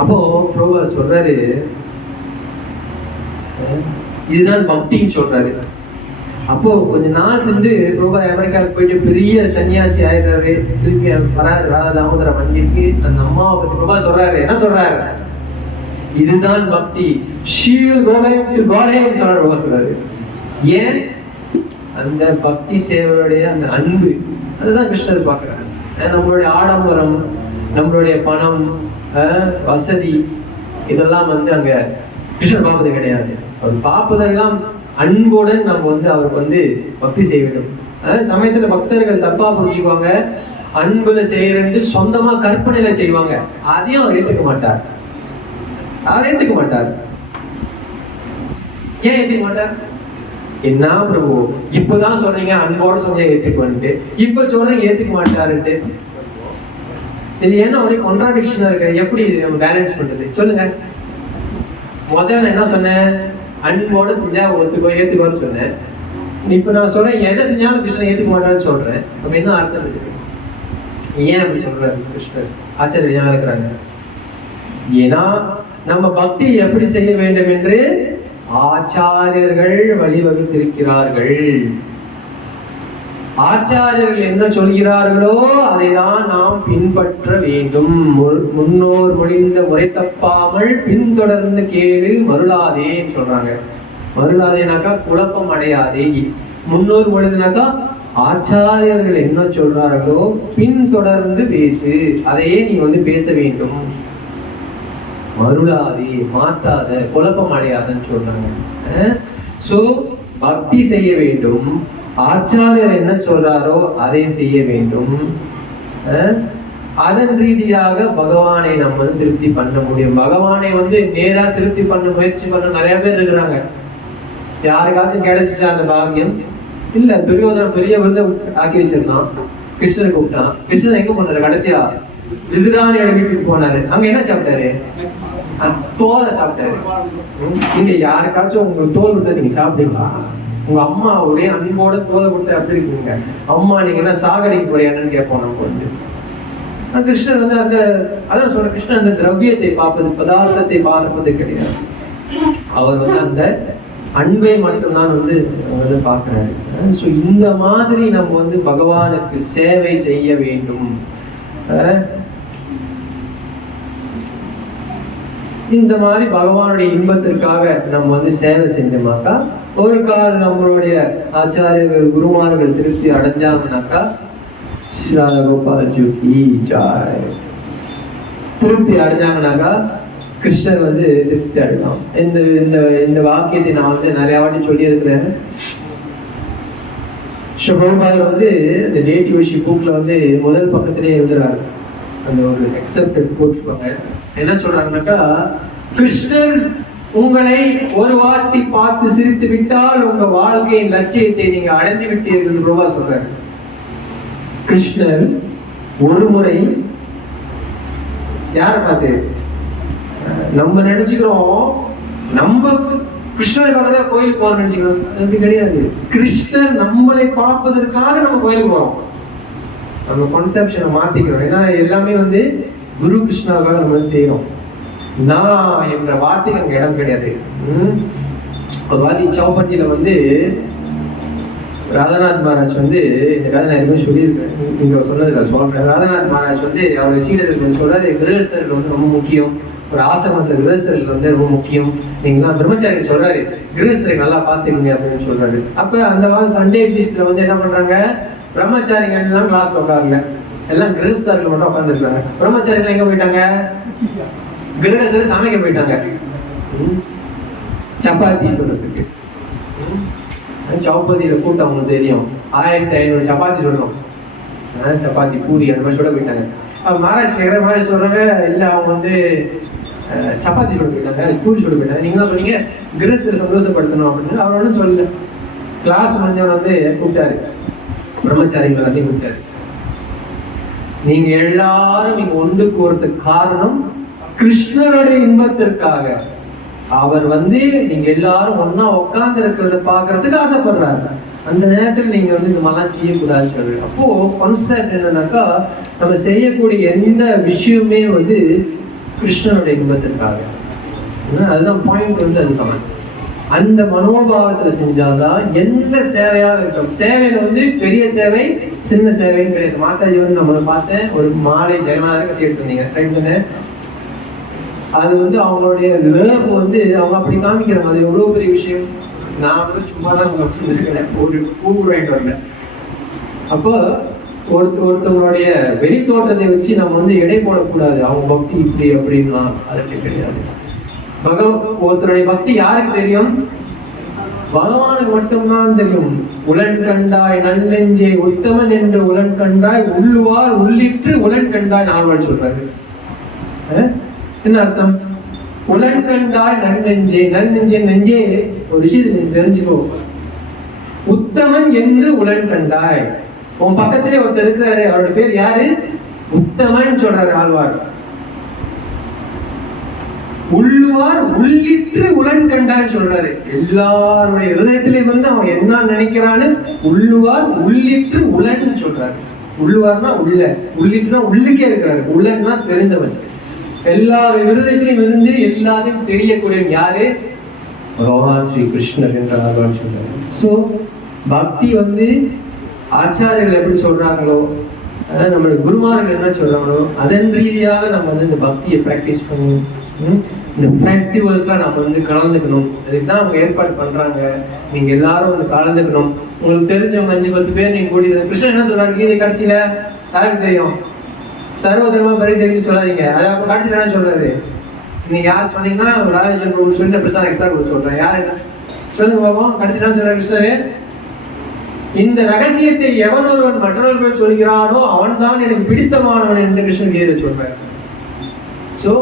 அப்போ பிரபுபாதர் சொல்றாரு, இதுதான் பக்தின்னு சொல்றாரு. அப்போ கொஞ்ச நாள் சென்று பிரபுபாதர் அமெரிக்காவுக்கு போயிட்டு பெரிய சன்னியாசி ஆயிடுறாரு. திருப்பி வராது ராதா தாமோதர மண்டிக்கு. அந்த அம்மாவை பத்தி பிரபுபாதர் சொல்றாரு. என்ன சொல்றாரு? இதுதான் பக்தி. சொல்றாரு. ஏன்? அந்த பக்தி சேவையுடைய அந்த அன்பு, அதுதான் கிருஷ்ணர் பார்க்கிறாரு. நம்மளுடைய ஆடம்பரம், நம்மளுடைய பணம், வசதி இதெல்லாம் வந்து அங்க கிருஷ்ணர் பார்ப்பது கிடையாது. அவர் பார்ப்பதெல்லாம் அன்புடன் நம்ம வந்து அவருக்கு வந்து பக்தி செய்ய வேண்டும். அதாவது சமயத்துல பக்தர்கள் தப்பா புரிஞ்சுக்குவாங்க. அன்புல செய்யறது சொந்தமா கற்பனையில செய்வாங்க. அதையும் அவர் ஏற்றுக்க மாட்டார். அவர் ஏற்றுக்க மாட்டார். ஏன் ஏற்றுக்க மாட்டார்? என்ன பிரபு இப்பதான் சொல்றீங்க அன்போட சொன்னீங்க ஏற்றுக்குவன்ட்டு, இப்ப சொல்றீங்க ஏற்றுக்க மாட்டாருன்ட்டு. இது என்ன ஒரே கான்ட்ராடிக்ஷனா இருக்கு. எப்படி நம்ம பேலன்ஸ் பண்றது சொல்லுங்க. முதல்ல என்ன சொன்னேன்? அன்போட செஞ்சா ஏத்துக்குவான்னு சொன்னேன். இப்ப நான் சொல்றேன் எதை செஞ்சாலும் கிருஷ்ணன் ஏத்துக்க மாட்டான்னு சொல்றேன். அப்ப என்ன அர்த்தம் இருக்கு? ஏன் அப்படி சொல்றாரு கிருஷ்ணர்? ஆச்சாரியர் இருக்கிறாங்க. ஏன்னா நம்ம பக்தி எப்படி செய்ய வேண்டும் என்று ஆச்சாரியர்கள் வழிவகுத்திருக்கிறார்கள். ஆச்சாரியர்கள் என்ன சொல்கிறார்களோ அதை தான் நாம் பின்பற்ற வேண்டும். முன்னோர் மொழிந்த முறை தப்பாமல் பின்தொடர்ந்து கேளு மருளாதேன்னு சொல்றாங்க. மருளாதேனாக்கா குழப்பம் அடையாதே. முன்னோர் மொழிதுனாக்கா ஆச்சாரியர்கள் என்ன சொல்றார்களோ பின்தொடர்ந்து பேசு, அதையே நீ வந்து பேச வேண்டும். மருளாதே, மாத்தாத, குழப்பம் அடையாதன்னு சொல்றாங்க. சோ பக்தி செய்ய வேண்டும். ஆச்சாரியர் என்ன சொல்றாரோ அதை செய்ய வேண்டும். அதன் ரீதியாக பகவானை நம்ம திருப்தி பண்ண முடியும். பகவானை வந்து நேரா திருப்தி பண்ண முயற்சி பண்ண நிறைய பேர் இருக்கிறாங்க. யாருக்காச்சும் கிடைச்சிச்சா அந்த பாக்கியம்? இல்ல, துரியோதனன் பெரிய விருதை ஆக்கி வச்சிருந்தான். கிருஷ்ணனை கூப்பிட்டான். கிருஷ்ணன் எங்க போனாரு கடைசியா? விதுராணியோட வீட்டுக்கு போனாரு. அங்க என்ன சாப்பிட்டாரு? தோலை சாப்பிட்டாரு. நீங்க யாருக்காச்சும் உங்களுக்கு தோல் கொடுத்தா நீங்க சாப்பிட்டீங்களா? உங்க அம்மா ஒரே அன்போட தோலை கொடுத்தா அப்படி இருக்கீங்க. அம்மா நீங்க என்ன சாகடிக்க போறியான்னு கேட்போம் நம்ம வந்து. கிருஷ்ணன் வந்து அதான் சொல்ற, கிருஷ்ணன் அந்த திரவியத்தை பார்ப்பது, பதார்த்தத்தை பார்ப்பது கிடையாது. அவர் வந்து அந்த அன்பை மட்டும்தான் வந்து பார்க்கிறாரு. ஸோ இந்த மாதிரி நம்ம வந்து பகவானுக்கு சேவை செய்ய வேண்டும். இந்த மாதிரி பகவானுடைய இன்பத்திற்காக நம்ம வந்து சேவை செஞ்சோமாக்கா, ஒரு காலம் நம்மளுடைய ஆச்சாரியர்கள் குருமார்கள் திருப்தி அடைஞ்சாங்கனாக்கா, ஸ்ரீராதா கோபால் ஜி ஜாய், திருப்தி அடைஞ்சாங்கனாக்கா கிருஷ்ணர் வந்து திருப்தி அடையலாம். இந்த இந்த இந்த வாக்கியத்தை நான் வந்து நிறைய வாட்டி சொல்லி இருக்கிறேன். பிரபுபாதர் வந்து இந்த நேட்டிவ் விஷி புக்ல வந்து முதல் பக்கத்திலேயே எழுதுறாரு. அந்த ஒரு எக்ஸப்டட் போட்டிருப்பாங்க. என்ன சொல்றாங்கன்னாக்கா, கிருஷ்ணர் உங்களை ஒரு வாட்டி பார்த்து சிரித்து விட்டால் உங்க வாழ்க்கையின் லட்சியத்தை நீங்க அடைந்து விட்டீர்கள் பிரபா சொல்றாரு. கிருஷ்ணர் ஒரு முறை யாரை பார்த்து நம்ம நினைச்சுக்கிறோம், நம்ம கிருஷ்ணருக்காக கோயிலுக்கு போறோம் நினைச்சுக்கிறோம். அது கிடையாது. கிருஷ்ணர் நம்மளை பார்ப்பதற்காக நம்ம கோயிலுக்கு போறோம். நம்ம கான்செப்ஷனை மாத்திக்கிறோம். ஏன்னா எல்லாமே வந்து குரு கிருஷ்ணாவுக்காக நம்ம செய்யறோம். நான் என்ற வார்த்தைக்கு அங்க இடம் கிடையாது. ஒரு வார்த்தை சௌபட்டியில வந்து ராதாநாத் மகாராஜ் வந்து இந்த கதை நான் எதுவுமே சொல்லியிருக்கேன், நீங்க சொன்னதுல சொல்றேன். ராதாநாத் மகாராஜ் வந்து அவருடைய சீடர்கள் சொல்றாரு, கிரகஸ்தர்கள் வந்து ரொம்ப முக்கியம், ஒரு ஆசிரமத்துல கிரகஸ்தர்கள் வந்து ரொம்ப முக்கியம். நீங்களாம் பிரம்மச்சாரி சொல்றாரு, கிரகஸ்தரை நல்லா பாத்துக்கீங்க அப்படின்னு சொல்றாரு. அப்ப அந்த வாரம் சண்டே பீஸ்ல வந்து என்ன பண்றாங்க, பிரம்மச்சாரிகள் எல்லாம் கிளாஸ் உட்காரல, எல்லாம் கிரகஸ்தர்கள் மட்டும் உட்காந்துருக்காங்க. பிரம்மச்சாரிகள் எங்க போயிட்டாங்க? கிரகஸ்தர் சமைக்க போயிட்டாங்க சப்பாத்தி சொல்றதுக்கு. சௌபதியில கூட்டம் அவங்களுக்கு தெரியும், 1500 சப்பாத்தி சொல்லணும். சப்பாத்தி பூரி அந்த மாதிரி சொல்ல போயிட்டாங்க. மகாராஜ் கேட்குற மகாராஜ் சொல்றாங்க, இல்லை அவங்க வந்து சப்பாத்தி சொல்ல போயிட்டாங்க, பூரி சொல்ல போயிட்டாங்க. நீங்க தான் சொன்னீங்க கிரகஸ்தரை சந்தோஷப்படுத்தணும் அப்படின்னு. அவர் ஒன்றும் சொல்லல. கிளாஸ் முடிஞ்சவன் வந்து கூப்பிட்டாரு, பிரம்மச்சாரிகள் எல்லாத்தையும் கூப்பிட்டாரு. நீங்க எல்லாரும் இங்க ஒன்று போறதுக்கு காரணம் கிருஷ்ணருடைய இன்பத்திற்காக. அவர் வந்து நீங்க எல்லாரும் ஒன்னா உட்கார்ந்து இருக்கிறத பாக்குறதுக்கு ஆசைப்படுறாரு. அந்த நேரத்தில் நீங்க வந்து இந்த மாதிரிலாம் செய்யக்கூடாதுன்னு சொல்றீங்க. அப்போ கான்செப்ட் என்னன்னாக்கா, நம்ம செய்யக்கூடிய எந்த விஷயமே வந்து கிருஷ்ணனுடைய இன்பத்திற்காக. அதுதான் பாயிண்ட் வந்து. அதுதான் அந்த மனோபாவத்துல செஞ்சாதான் எந்த சேவையாக இருக்கும். சேவையில வந்து பெரிய சேவை சின்ன சேவைன்னு கிடையாது. மாதாஜி வந்து நம்ம பார்த்தேன், ஒரு மாலை ஜெகநாதர் கட்டி எடுத்துருந்தீங்க, ரைட் தானே? அது வந்து அவங்களுடைய லவ் வந்து அவங்க அப்படி காமிக்கிறாங்க. அது எவ்வளவு பெரிய விஷயம். நான் வந்து சும்மா தான் ஒரு பூ வாங்கிட்டு வரல. அப்போ ஒருத்தவங்களுடைய வெளி தோற்றத்தை வச்சு நம்ம வந்து எடை போடக்கூடாது. அவங்க பக்தி இப்படி அப்படின்னா அதற்கு கிடையாது. ஒருத்தருடைய பக்தி யாருக்கு தெரியும்? பகவானுக்கு மட்டும்தான் தெரியும். உலன் கண்டாய் நன்னெஞ்சே உத்தமன் என்று உலன் கண்டாய் உள்ளுவார் உள்ளிட்டு உலன் கண்டாய் நால்வாள் சொல்றாரு. என்ன அர்த்தம்? உலன் கண்டாய் நன்னெஞ்சே, நன்னெஞ்சே நெஞ்சே ஒரு விஷயத்தை தெரிஞ்சுக்கோ. உத்தமன் என்று உலன் கண்டாய். உன் பக்கத்திலே ஒருத்தர் இருக்கிறாரு, அவரோட பேர் யாரு? உத்தமன் சொல்றாரு ஆழ்வார். உள்ளுவார் உள்ளிட்டு உலன் கண்டான்னு சொல்றாரு. எல்லாருடைய ஹிருதயத்திலே வந்து அவன் என்ன நினைக்கிறான்னு உள்ளுவார் உள்ளிட்டு உலன் சொல்றாரு. உள்ளுவார்னா உள்ள, உள்ளிட்டுனா உள்ளுக்கே இருக்கிறாரு. உலன்னா தெரிந்தவன். எல்லாரும் ஹிருதயத்திலையும் இருந்து எல்லாத்தையும் தெரியக்கூடிய யாரு? பகவான் ஸ்ரீ கிருஷ்ணர் என்ற ஆழ்வார் சொல்றாரு. ஸோ பக்தி வந்து ஆச்சாரியர்கள் எப்படி சொல்றாங்களோ, நம்மளுடைய குருமார்கள் என்ன சொல்றாங்களோ அதன் ரீதியாக நம்ம வந்து இந்த பக்தியை பிராக்டிஸ் பண்ணணும். இந்த ஃபெஸ்டிவல்ஸ்லாம் நம்ம வந்து கலந்துக்கணும். அதுக்கு தான் அவங்க ஏற்பாடு பண்றாங்க. நீங்க எல்லாரும் வந்து கலந்துக்கணும். உங்களுக்கு தெரிஞ்சவங்க 5-10 பேர் நீங்க கூடி. கிருஷ்ணன் என்ன சொல்றாரு கீதை கடைசியில? யாருக்கு தெரியும்? சர்வதர்ம பரிதேவி சொல்லாதீங்க. அதாவது கடைசியில் என்ன சொல்றாரு? நீங்க யார் சொன்னீங்கன்னா ராஜேஸ்வரன் சொல்லி பிரசாத் எக்ஸ்ட்ரா கூட சொல்றேன். யார் என்ன சொல்லுங்க பாப்போம். கடைசி என்ன சொல்றாரு கிருஷ்ணர்? இந்த ரகசியத்தை எவன் ஒருவன் மற்றவர்கள் சொல்கிறானோ அவன் தான் எனக்கு பிடித்தமானவன் என்று கிருஷ்ணன் கீதை சொல்றாரு. சோ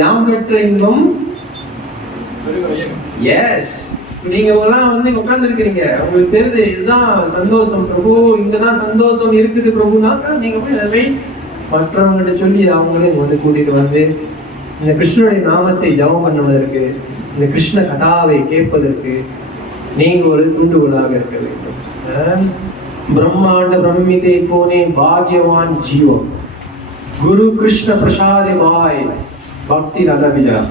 யாம் பெற்ற இன்பம், எஸ் நீங்க எல்லாம் வந்து உட்கார்ந்து இருக்கிறீங்க, உங்களுக்கு தெரியுது இதுதான் சந்தோஷம் பிரபு, இங்கதான் சந்தோஷம் இருக்குது பிரபுனாக்கா நீங்க போய் அதை மற்றவங்ககிட்ட சொல்லி அவங்களையும் வந்து கூட்டிட்டு வந்து இந்த கிருஷ்ணனுடைய நாமத்தை ஜபம் பண்ணுவதற்கு, இந்த கிருஷ்ண கதாவை கேட்பதற்கு நீங்க ஒரு தூண்டுகோலாக இருக்க வேண்டும். பிரம்மாண்ட பிரம்மிதே கோனே பாக்யவான் ஜீவம் குரு கிருஷ்ண பிரசாதே வாய் பக்தி ரத விஜயா.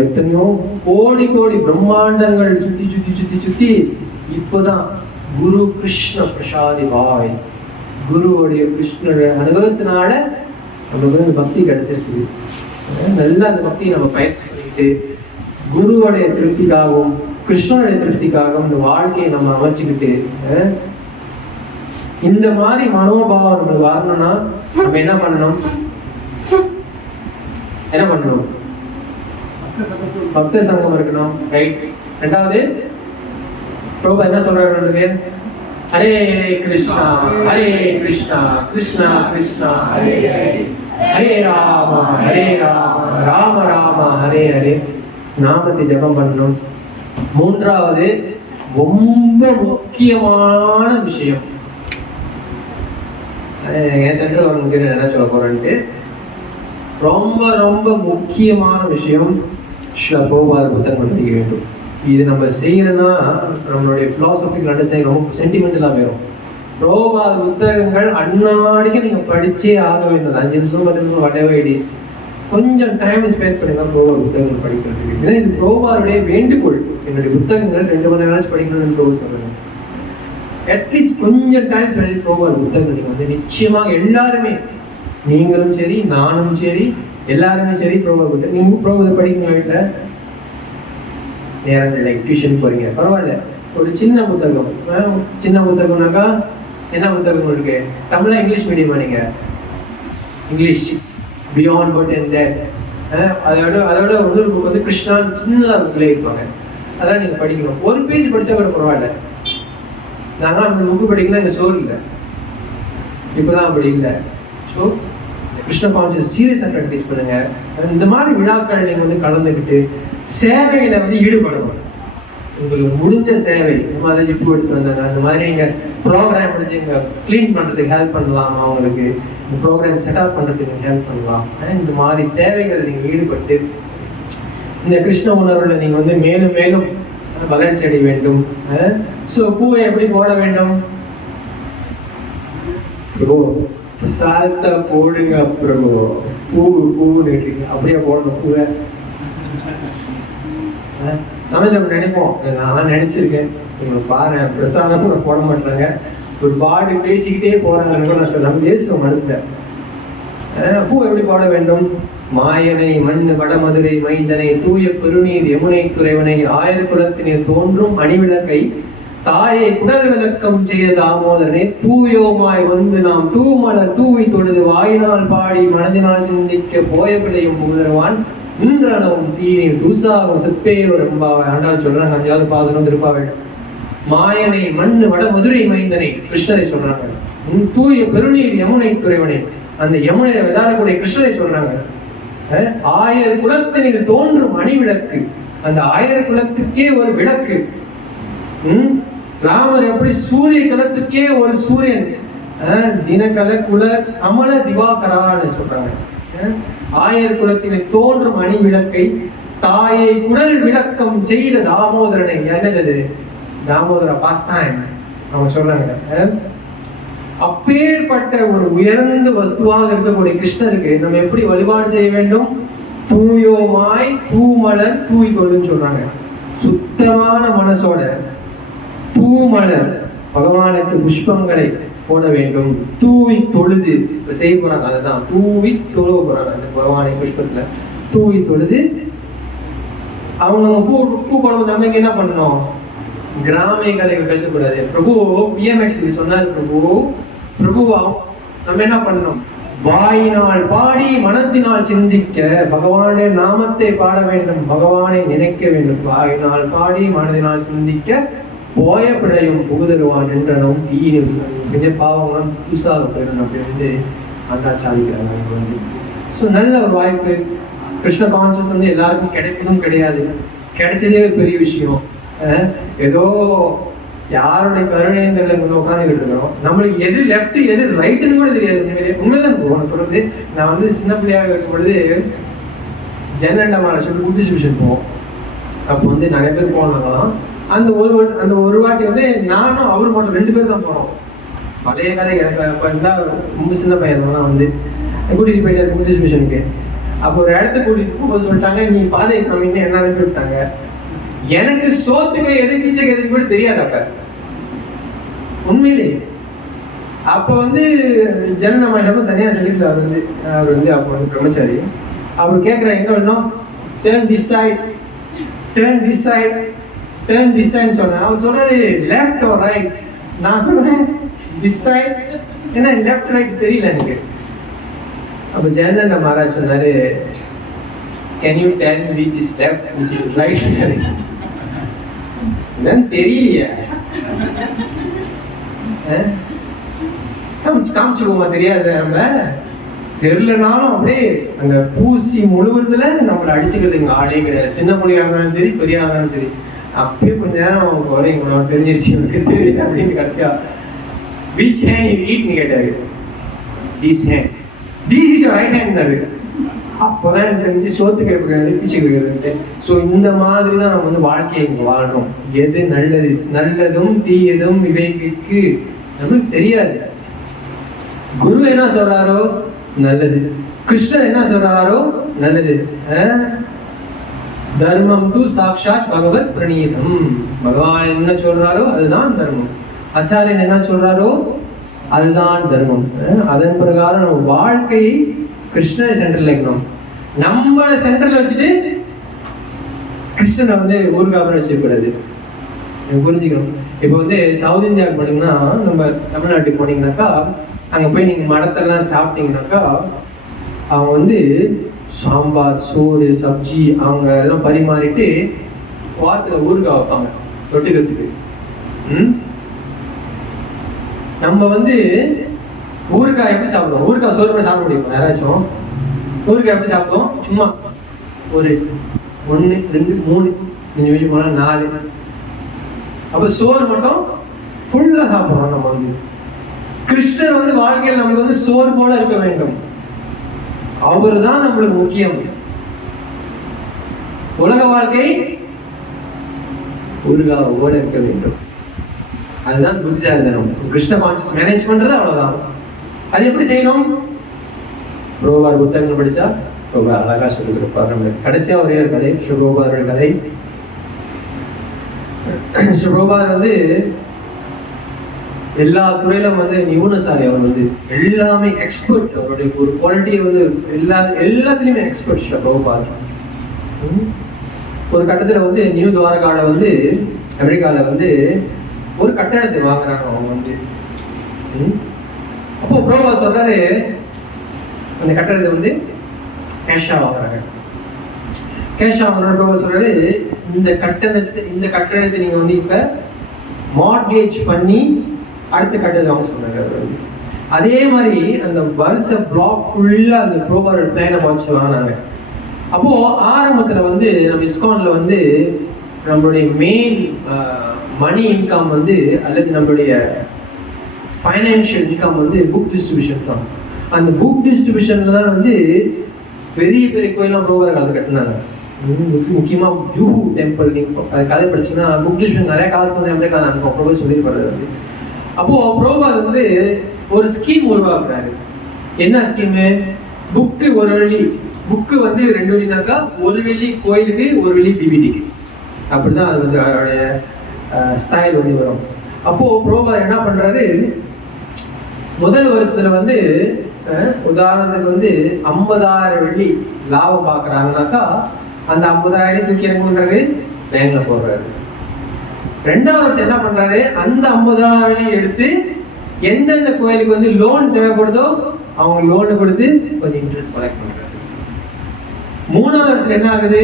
எத்தனையோ கோடி கோடி பிரம்மாண்டங்கள் சுத்தி சுத்தி சுத்தி சுத்தி இப்போதான் குரு கிருஷ்ண பிரசாதி வாய், குருவுடைய கிருஷ்ணனுடைய அனுபவத்தினால நமக்கு வந்து பக்தி கிடைச்சிருக்கு. நல்லா அந்த பக்தியை நம்ம பயிற்சி பண்ணிக்கிட்டு குருவுடைய திருப்திக்காகவும் கிருஷ்ணனுடைய திருப்திக்காகவும் இந்த வாழ்க்கையை நம்ம அமைச்சுக்கிட்டு இந்த மாதிரி மனோபாவம் நமக்கு வரணும்னா நம்ம என்ன பண்ணணும்? பக்த சங்கம் இருக்கணும். ரைட். ரெண்டாவது பிரபு என்ன சொல்றாங்க? ஹரே கிருஷ்ணா ஹரே கிருஷ்ணா கிருஷ்ணா கிருஷ்ணா ஹரே ஹரே, ஹரே ராம ராம ராம ஹரே ஹரே நாமத்தை ஜபம் பண்ணணும். மூன்றாவது ரொம்ப முக்கியமான விஷயம், என் சென்ட்ரல் கவர்மெண்ட் என்ன சொல்ல போறேன்ட்டு, ரொம்ப ரொம்ப முக்கியமான விஷயம் ஸ்ரீல பிரபுபாத புத்தகங்கள் படிக்க வேண்டும். இது நம்ம செய்யறோம்னா நம்மளுடைய பிலாசபிக்கல் அண்டர்ஸ்டாண்டிங் ரொம்ப சென்டிமெண்டலாக வரும். பிரபுபாத புத்தகங்கள் அன்னாடிக்கு நீங்க படிச்சே ஆக வேண்டும். 5 நிமிஷம் 10 நிமிஷம் whatever it is, கொஞ்சம் டைம் ஸ்பெண்ட் பண்ணுங்க பிரபுபாத புத்தகங்கள் படிக்கிறதுக்கு. இது பிரபுபாதுடைய வேண்டுகோள். என்னுடைய புத்தகங்கள் 2 மணி நேரம் படிக்கணும்னு பிரபு சொல்றாங்க. அட்லீஸ்ட் கொஞ்சம் டைம் ஸ்பெண்ட் பிரபுபாத புத்தகங்கள் நீங்க வந்து நிச்சயமாக எல்லாருமே, நீங்களும் சரி நானும் சரி எல்லாருமே சரி பிரபுபாத புத்தகம் நீங்க பிரபுபாத படிக்கணும். வீட்டில் நேரம் இல்லை, டியூஷன் போறீங்க, பரவாயில்ல, ஒரு சின்ன புத்தகம். சின்ன புத்தகம்னாக்கா என்ன புத்தகம் இருக்கு? தமிழா இங்கிலீஷ் மீடியமா? நீங்க English beyond but and that, அதோட இன்னொரு புக் வந்து கிருஷ்ணா சின்னதாக புக்கில் இருப்பாங்க, அதெல்லாம் நீங்க படிக்கணும். ஒரு பேஜ் படிச்சா கூட பரவாயில்ல. நாங்கள் அந்த புக்கு படிக்கலாம், எங்கள் ஸ்டோரி இல்லை, இப்போதான் அப்படி இல்லை. ஸோ கிருஷ்ண கான்சியஸ் சீரியஸாக ப்ராக்டிஸ் பண்ணுங்க. இந்த மாதிரி விழாக்கள் நீங்கள் வந்து கலந்துக்கிட்டு சேவையில வந்து ஈடுபடணும். உங்களுக்கு முடிஞ்ச சேவை, நம்ம அதை ஜிப்பு எடுத்து வந்தாங்க, அந்த மாதிரி நீங்கள் ப்ரோக்ராம் வந்து இங்கே க்ளீன் பண்ணுறதுக்கு ஹெல்ப் பண்ணலாம், அவங்களுக்கு இந்த ப்ரோக்ராம் செட்டப் பண்ணுறதுக்கு ஹெல்ப் பண்ணலாம். இந்த மாதிரி சேவைகளை நீங்கள் ஈடுபட்டு இந்த கிருஷ்ண உணர்வுல நீங்கள் வந்து மேலும் மேலும் வளர்ச்சி அடைய வேண்டும். ஸோ பூவை எப்படி போட வேண்டும்? பிரசாதத்தை போடுங்க பிரபு. பூவு நீட்டுங்க, அப்படியே போடணும் பூவை. சமயத்தில் நினைப்போம், நான் நினைச்சிருக்கேன், உங்களுக்கு பாரு பிரசாதம் கூட போட மாட்டாங்க, ஒரு பாடு பேசிக்கிட்டே போறாங்கன்னு நான் சொல்ல பேசுவோம் மனசுல. பூ எப்படி போட வேண்டும்? மாயனை மண் வடமதுரை மைந்தனை தூய பெருநீர் யமுனை துறைவனை ஆயிரக்குலத்தினர் தோன்றும் அணிவிளக்கை தாயை குடல் விளக்கம் செய்த தாமோதரனை தூயோமாய் வந்து நாம் தூமலர் தூவி தொழுது வாயினால் பாடி மனதினால் சிந்திக்க போய பிள்ளையும் புகுதருவான் நின்றனவும் தீனில் தூசாகும் செப்பேரோர் எம்பாவை ஆண்டாள் சொல்றாங்க. 5வது பாதனம் திருப்பாவை. மாயனை மண் வடமதுரை மைந்தனை கிருஷ்ணரை சொல்றாங்க. தூய பெருநீர் யமுனை துறைவனை, அந்த யமுனை விதாரக்கூடிய கிருஷ்ணரை சொல்றாங்க. 1000 குலத்தினில் தோன்றும் அணிவிளக்கு, அந்த 1000 குலத்துக்கே ஒரு விளக்கு. ராமர் எப்படி சூரிய கலத்துக்கே ஒரு சூரியன், தினகல குல கமல திவாகரான்னு சொல்றாங்க. 1000 குலத்தினில் தோன்றும் அணி விளக்கை தாயை குடல் விளக்கம் செய்த தாமோதரனை, என்னது தாமோதர பாஸ்டான் அவங்க சொல்றாங்க. அப்பேற்பட்ட ஒரு உயர்ந்த வஸ்துவாக இருக்கக்கூடிய கிருஷ்ணருக்கு நம்ம எப்படி வழிபாடு செய்ய வேண்டும்? தூயோமாய் தூமலர் தூவி தொழுன்னு சொல்றாங்க. சுத்தமான மனசோட தூமலர் பகவானுக்கு புஷ்பங்களை போட வேண்டும். தூவி தொழுது செய்ய போறாங்க, அதுதான் தூவி தொழுவ போறாங்க. அந்த பகவானை புஷ்பத்துல தூவி தொழுது அவங்க பூ போடும்போது நம்ம என்ன பண்ணணும்? கிராமிய கதைகள் பேசக்கூடாது. பிரபு பிஎம்எக்ஸ் சொன்னார். பிரபு நம்ம என்ன பண்ணணும்? வாயினால் பாடி மனத்தினால் சிந்திக்க பகவானுடைய நாமத்தை பாட வேண்டும், பகவானை நினைக்க வேண்டும். வாயினால் பாடி மனதினால் சிந்திக்க போய பிழையும் புகுதருவான் என்றனும் தீயும் செஞ்ச பாவங்களும் புதுசாக போயிடணும் அப்படின்னு அண்ணா சாதிக்கிறாங்க. ஸோ நல்ல ஒரு வாய்ப்பு. கிருஷ்ண கான்சியஸ் வந்து எல்லாருக்கும் கிடைப்பதும் கிடையாது, கிடைச்சதே ஒரு பெரிய விஷயம். ஏதோ யாருடைய கருணையும் தெரியல இங்க உட்காந்துக்கிட்டு இருக்கிறோம். நம்மளுக்கு எது லெஃப்ட் எது ரைட்டுன்னு கூட தெரியாது. உண்மைதான் போகணும் சொல்றது. நான் வந்து சின்ன பிள்ளையாக இருக்கும் பொழுது ஜெனண்டமான சொல்லி டிஸ்ட்ரிபியூஷன் போவோம். அப்போ வந்து நிறைய பேர் போனாங்களாம். அந்த ஒரு வாட்டி வந்து நானும் அவரு மட்டும் 2 பேர் தான் போனோம். பழைய கதை எனக்கு அப்போ இருந்தால் ரொம்ப சின்ன பையன்லாம் வந்து கூட்டிகிட்டு போயிட்டாரு டிஸ்ட்ரிபியூஷனுக்கு. அப்போ ஒரு இடத்துக்கு கூட்டிகிட்டு போகும்போது சொல்லிட்டாங்க, நீ பாதை காமின்னு என்ன அனுப்பி விட்டாங்க. எனக்கு சோத்துக்கு எது கிச்சக்கு எதுக்கு கூட தெரியாது அப்ப உண்மையிலே. அப்ப வந்து ஜனநாயகம் சரியா சொல்லிட்டு அவர் வந்து அப்போ வந்து பிரம்மச்சாரி. அவர் கேட்கிற என்ன வேணும், turn this side, turn this side, turn this side சொன்னேன். அவர் சொன்னாரு லெஃப்ட் ஆர் ரைட். நான் சொன்னேன் திஸ் சைட். ஏன்னா லெஃப்ட் ரைட் தெரியல எனக்கு. அப்ப ஜெயநந்த மகாராஜ் சொன்னாரு, can you tell me which is left, which is right? என்னன்னு தெரியலையே. காமிச்சுக்கோமா தெரியாது. நம்ம தெரியலனாலும் அப்படியே அந்த பூசி முழுவதுல நம்மளை அடிச்சுக்கிறது இங்க ஆளே கிடையாது. சின்ன பிள்ளையா இருந்தாலும் சரி, பெரியா இருந்தாலும் சரி. அப்பயே கொஞ்ச நேரம் அவங்க குறைங்க தெரிஞ்சிருச்சு எனக்கு தெரியல அப்படின்னு கடைசியா which hand you eat ன்னு கேட்டாரு. this hand, this is your right hand னாரு. அப்போதான் எனக்கு தெரிஞ்சு சோத்து கேட்கறது பிச்சு கேட்கறது. ஸோ இந்த மாதிரி தான் நம்ம வந்து வாழ்க்கையை இங்கே வாழ்றோம். எது நல்லது, நல்லதும் தீயதும் விவேகிக்கு நம்மளுக்கு தெரியாது. குரு என்ன சொல்றாரோ நல்லது, கிருஷ்ணர் என்ன சொல்றாரோ நல்லது. தர்மம் தூ சாக்ஷாத் பகவத் பிரணீதம். பகவான் என்ன சொல்றாரோ அதுதான் தர்மம். ஆச்சாரியன் என்ன சொல்றாரோ அதுதான் தர்மம். அதன் பிரகாரம் நம்ம வாழ்க்கையை கிருஷ்ணரை சென்டர்ல வைக்கணும். நம்மள சென்டர்ல வச்சுட்டு கிருஷ்ணனை வந்து ஊருக்காக வச்சுக்கூடாது. புரிஞ்சுக்கணும். இப்போ வந்து சவுத் இந்தியாவுக்கு போனீங்கன்னா, நம்ம தமிழ்நாட்டுக்கு போனீங்கன்னாக்கா, அங்கே போய் நீங்கள் மடத்தெல்லாம் சாப்பிட்டீங்கன்னாக்கா, அவங்க வந்து சாம்பார், சோறு, சப்ஜி அவங்க எல்லாம் பரிமாறிட்டு வாரத்தில் ஊறுகாய் வைப்பாங்க தொட்டுக்கிறதுக்கு. நம்ம வந்து ஊறுகாய் எப்படி சாப்பிடுவோம்? ஊறுகாய் சோறு கூட சாப்பிட முடியுமா யாராச்சும்? ஊறுகாய் எப்படி சாப்பிடுவோம்? சும்மா ஒரு 1 2 3 கொஞ்சம் போனால் 4. அப்போ சோறு மட்டும் ஃபுல்லாக சாப்பிடுறோம் நம்ம வந்து. கிருஷ்ணர் வந்து வாழ்க்கையில் நமக்கு வந்து சோறு போல இருக்க வேண்டும். அவர் தான் நம்மளுக்கு முக்கியம். உலக வாழ்க்கை ஊறுகாயோட இருக்க வேண்டும். அதுதான் புத்திசாலித்தனம். கிருஷ்ண கான்சியஸ் மேனேஜ் பண்றது அவ்வளவுதான். அது எப்படி செய்யணும்? புரோபார் புத்தகங்கள் படிச்சா ரொம்ப அழகா சொல்லி கொடுப்பார். நம்ம கடைசியா ஒரே ஒரு கதை, ஸ்ரீபோபாரோட கதை. ஸ்ரீபோபார் வந்து எல்லா துறையிலும் வந்து நிபுணசாலி. அவர் வந்து எல்லாமே எக்ஸ்பர்ட். அவருடைய ஒரு குவாலிட்டியை வந்து எல்லாத்துலயுமே எக்ஸ்பர்ட் ஸ்ரீபோபார். ஒரு கட்டத்துல வந்து நியூ துவாரகால வந்து அமெரிக்கால வந்து ஒரு கட்டடத்தை வாங்குறாங்க அவங்க வந்து. அப்போ புரோபா சொல்றாரு, அந்த கட்டடத்தை வந்து கேஷா வாங்குறாங்க. கேஷா வாங்குற புரோபா சொல்றாரு, இந்த கட்டடத்தை நீங்க வந்து இப்ப மார்ட்கேஜ் பண்ணி அடுத்த கட்டடத்தை அவங்க சொல்றாங்க. அதே மாதிரி அந்த வருஷ பிளாக் ஃபுல்லா அந்த புரோபாரோட பிளானை வச்சு வாங்கினாங்க. அப்போ ஆரம்பத்துல வந்து நம்ம இஸ்கான்ல வந்து நம்மளுடைய மெயின் மணி இன்கம் வந்து அல்லது நம்மளுடைய ஃபைனான்ஷியல் இன்கம் வந்து புக் டிஸ்ட்ரிபியூஷன் தான். அந்த புக் டிஸ்ட்ரிபியூஷன்ல தான் வந்து பெரிய பெரிய கோயிலாம் புரோபார் காலத்தை கட்டினாங்க. முக்கியமாக ஜூஹு டெம்பிள் நீங்கள் கதை படிச்சுன்னா புக் டிஸ்ட்ரிபியூஷன் நிறைய காசு வந்து அமெரிக்கா அனுப்ப சொல்லியிருப்பாரு. அப்போ புரோபார் வந்து ஒரு ஸ்கீம் உருவாக்குறாரு. என்ன ஸ்கீமு? புக்கு ஒரு வெள்ளி, புக்கு வந்து 2 வெள்ளினாக்கா 1 வெள்ளி கோயிலுக்கு 1 வெள்ளி பிபிடிக்கு. அப்படிதான் அது வந்து அவருடைய ஸ்டைல் வந்து வரும். அப்போ புரோபார் என்ன பண்றாரு, முதல் வருஷத்துல வந்து உதாரணத்துக்கு வந்து 50,000 வெள்ளி லாபம் பார்க்குறாங்கனாக்கா அந்த 50,000 தூக்கி என்ன பண்றாரு, பேங்க்ல போடுறாரு. 2வது வருஷம் என்ன பண்றாரு, அந்த 50,000 எடுத்து எந்தெந்த கோயிலுக்கு வந்து லோன் தேவைப்படுதோ அவங்க லோனு கொடுத்து கொஞ்சம் இன்ட்ரெஸ்ட் கலெக்ட் பண்றாரு. 3வது வருஷத்துல என்ன ஆகுது,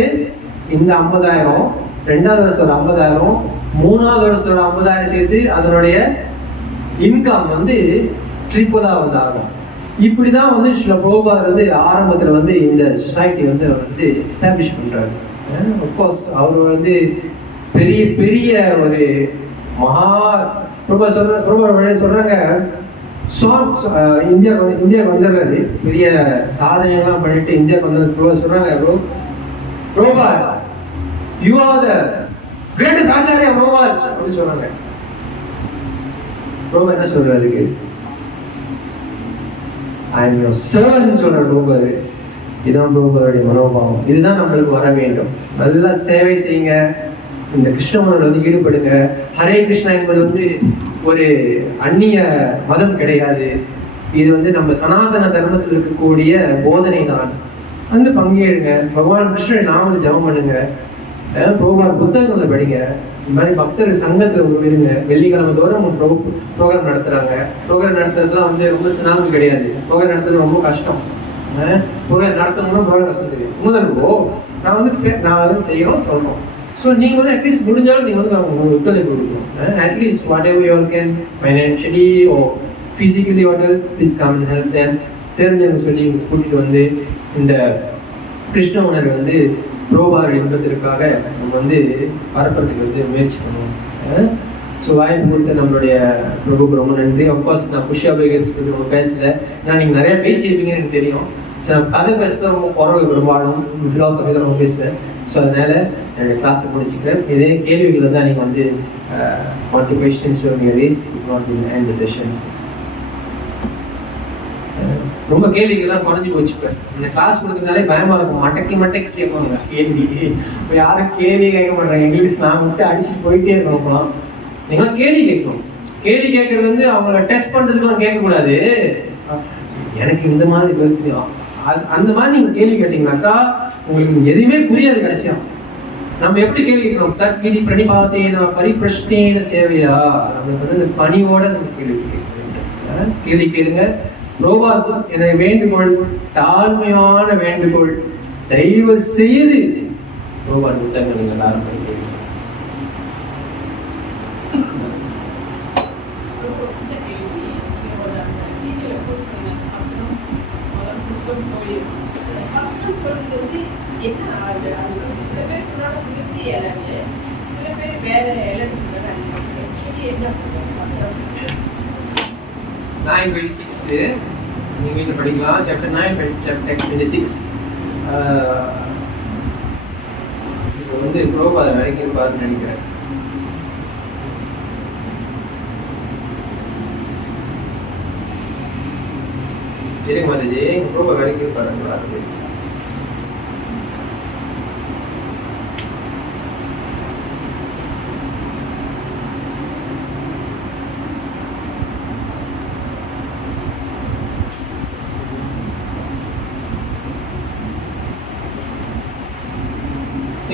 இந்த 50,000 2வது வருஷத்தோட 50,000 3வது வருஷத்தோட 50,000 சேர்த்து அதனுடைய இன்கம் வந்து ட்ரிபிளா வந்து ஆகும். இப்படிதான் வந்து சில புரோபார் வந்து ஆரம்பத்துல வந்து இந்த சொசைட்டி வந்து அவர் வந்து எஸ்டாப்ளிஷ் பண்றாரு. அஃப்கோர்ஸ் அவர் வந்து பெரிய பெரிய ஒரு மகா சொல்றாங்க இந்தியா வந்துடுறாரு, பெரிய சாதனைகள்லாம் பண்ணிட்டு இந்தியாவுக்கு வந்து சொல்றாங்க, ப்ரோபார் you are the greatest acharya ப்ரோபார் அப்படின்னு சொல்றாங்க. ப்ரோபார் என்ன சொல்றாரு அதுக்கு? ஐ அம் யுவர் சர்வன்ட் சொல்றாரு ப்ரோபார். இதுதான் ப்ரோபாருடைய மனோபாவம். இதுதான் நம்மளுக்கு வர வேண்டும். நல்லா சேவை செய்யுங்க, இந்த கிருஷ்ண மதத்தில் ஈடுபடுங்க. ஹரே கிருஷ்ணா என்பது ஒரு அந்நிய மதம் கிடையாது. இது நம்ம சனாதன தர்மத்தில் இருக்கக்கூடிய போதனை தான். பங்கேறுங்க, பகவான் கிருஷ்ணரை நாம ஜெபம் பண்ணுங்க, ப்ரோபார் புத்தகங்களை படிங்க. இந்த மாதிரி பக்தர் சங்கத்துல விடுங்க. வெள்ளிக்கிழமை தோறும் ப்ரோக்ராம் நடத்துறாங்க. ப்ரோக்ராம் நடத்துறதுலாம் ரொம்ப சினாமல் கிடையாது. ப்ரோக்ராம் நடத்துறது ரொம்ப கஷ்டம். ப்ரோக்ராம் நடத்தணும்னா ப்ரோக்ராம் கஷ்டம் தெரியும். முதல்வோ நான் செய்யணும் சொல்றோம். ஸோ நீங்கள் அட்லீஸ்ட் முடிஞ்சாலும் நீங்கள் அவங்க ஒத்துழைப்பு கொடுக்கணும். At least whatever you can financially or physically what please come and help them. தெரிஞ்சவங்க சொல்லி கூட்டிகிட்டு இந்த கிருஷ்ண உணர்வை ப்ரோபார் இன்பத்திற்காக நம்ம பரப்புறதுக்கு முயற்சி பண்ணுவோம். ஸோ வாய்ப்பு கொடுத்த நம்மளுடைய பிரபுக்கு ரொம்ப நன்றி. அப்கோர்ஸ் நான் புஷ்யா பேகர்ஸ் ரொம்ப பேசல, ஏன்னா நீங்கள் நிறையா பேசியிருப்பீங்கன்னு எனக்கு தெரியும். ஸோ நான் கதை பேசுறது ரொம்ப குறவு, பெரும்பாலும் ஃபிலாசபி தான் ரொம்ப பேசுவேன். ஸோ அதனால் என்னுடைய கிளாஸை முடிச்சுக்கிறேன். இதே கேள்விகள் தான் நீங்கள் வாட் டு கொஸ்டின்ஸ் நீங்கள் race not in end session. ரொம்ப கேள்விகள்லாம் குறைஞ்சி போச்சுப்பேன். இந்த கிளாஸ் கொடுத்ததுனாலே பயமா இருக்கும். மட்டைக்கு கேட்பாங்க கேள்வி. இப்போ யாரும் கேள்வி கேட்க மாட்டாங்க. இங்கிலீஷ் நான் அடிச்சுட்டு போயிட்டே இருக்கணும். அப்போலாம் நீங்களாம் கேள்வி கேட்கணும். கேள்வி கேட்கறது அவங்கள டெஸ்ட் பண்றதுக்குலாம் கேட்கக்கூடாது. எனக்கு இந்த மாதிரி கருத்து அந்த மாதிரி நீங்க கேள்வி கேட்டீங்கன்னாக்கா உங்களுக்கு எதுவுமே புரியாது. கடைசியா நம்ம எப்படி கேள்வி கேட்கணும்? தத்விதி பிரணிபாதேன பரிபிரஷ்னேன சேவையா. நம்மளுக்கு இந்த பணிவோட நம்ம கேள்வி கேளுங்க. ப்ரோபார் என்னுடைய வேண்டுகோள், தாழ்மையான வேண்டுகோள், தயவு செய்து ப்ரோபார் புத்தகங்கள் நீங்கள் எல்லாரும் படிக்கிறீங்க. நீங்க வீட்டில் படிக்கலாம். Chapter 9 chapter 26. இப்போ ப்ரோபார் வரைக்கும் பார்த்து நினைக்கிறேன். இருங்க மாதாஜி, ப்ரோபார் வரைக்கும் பாருங்க.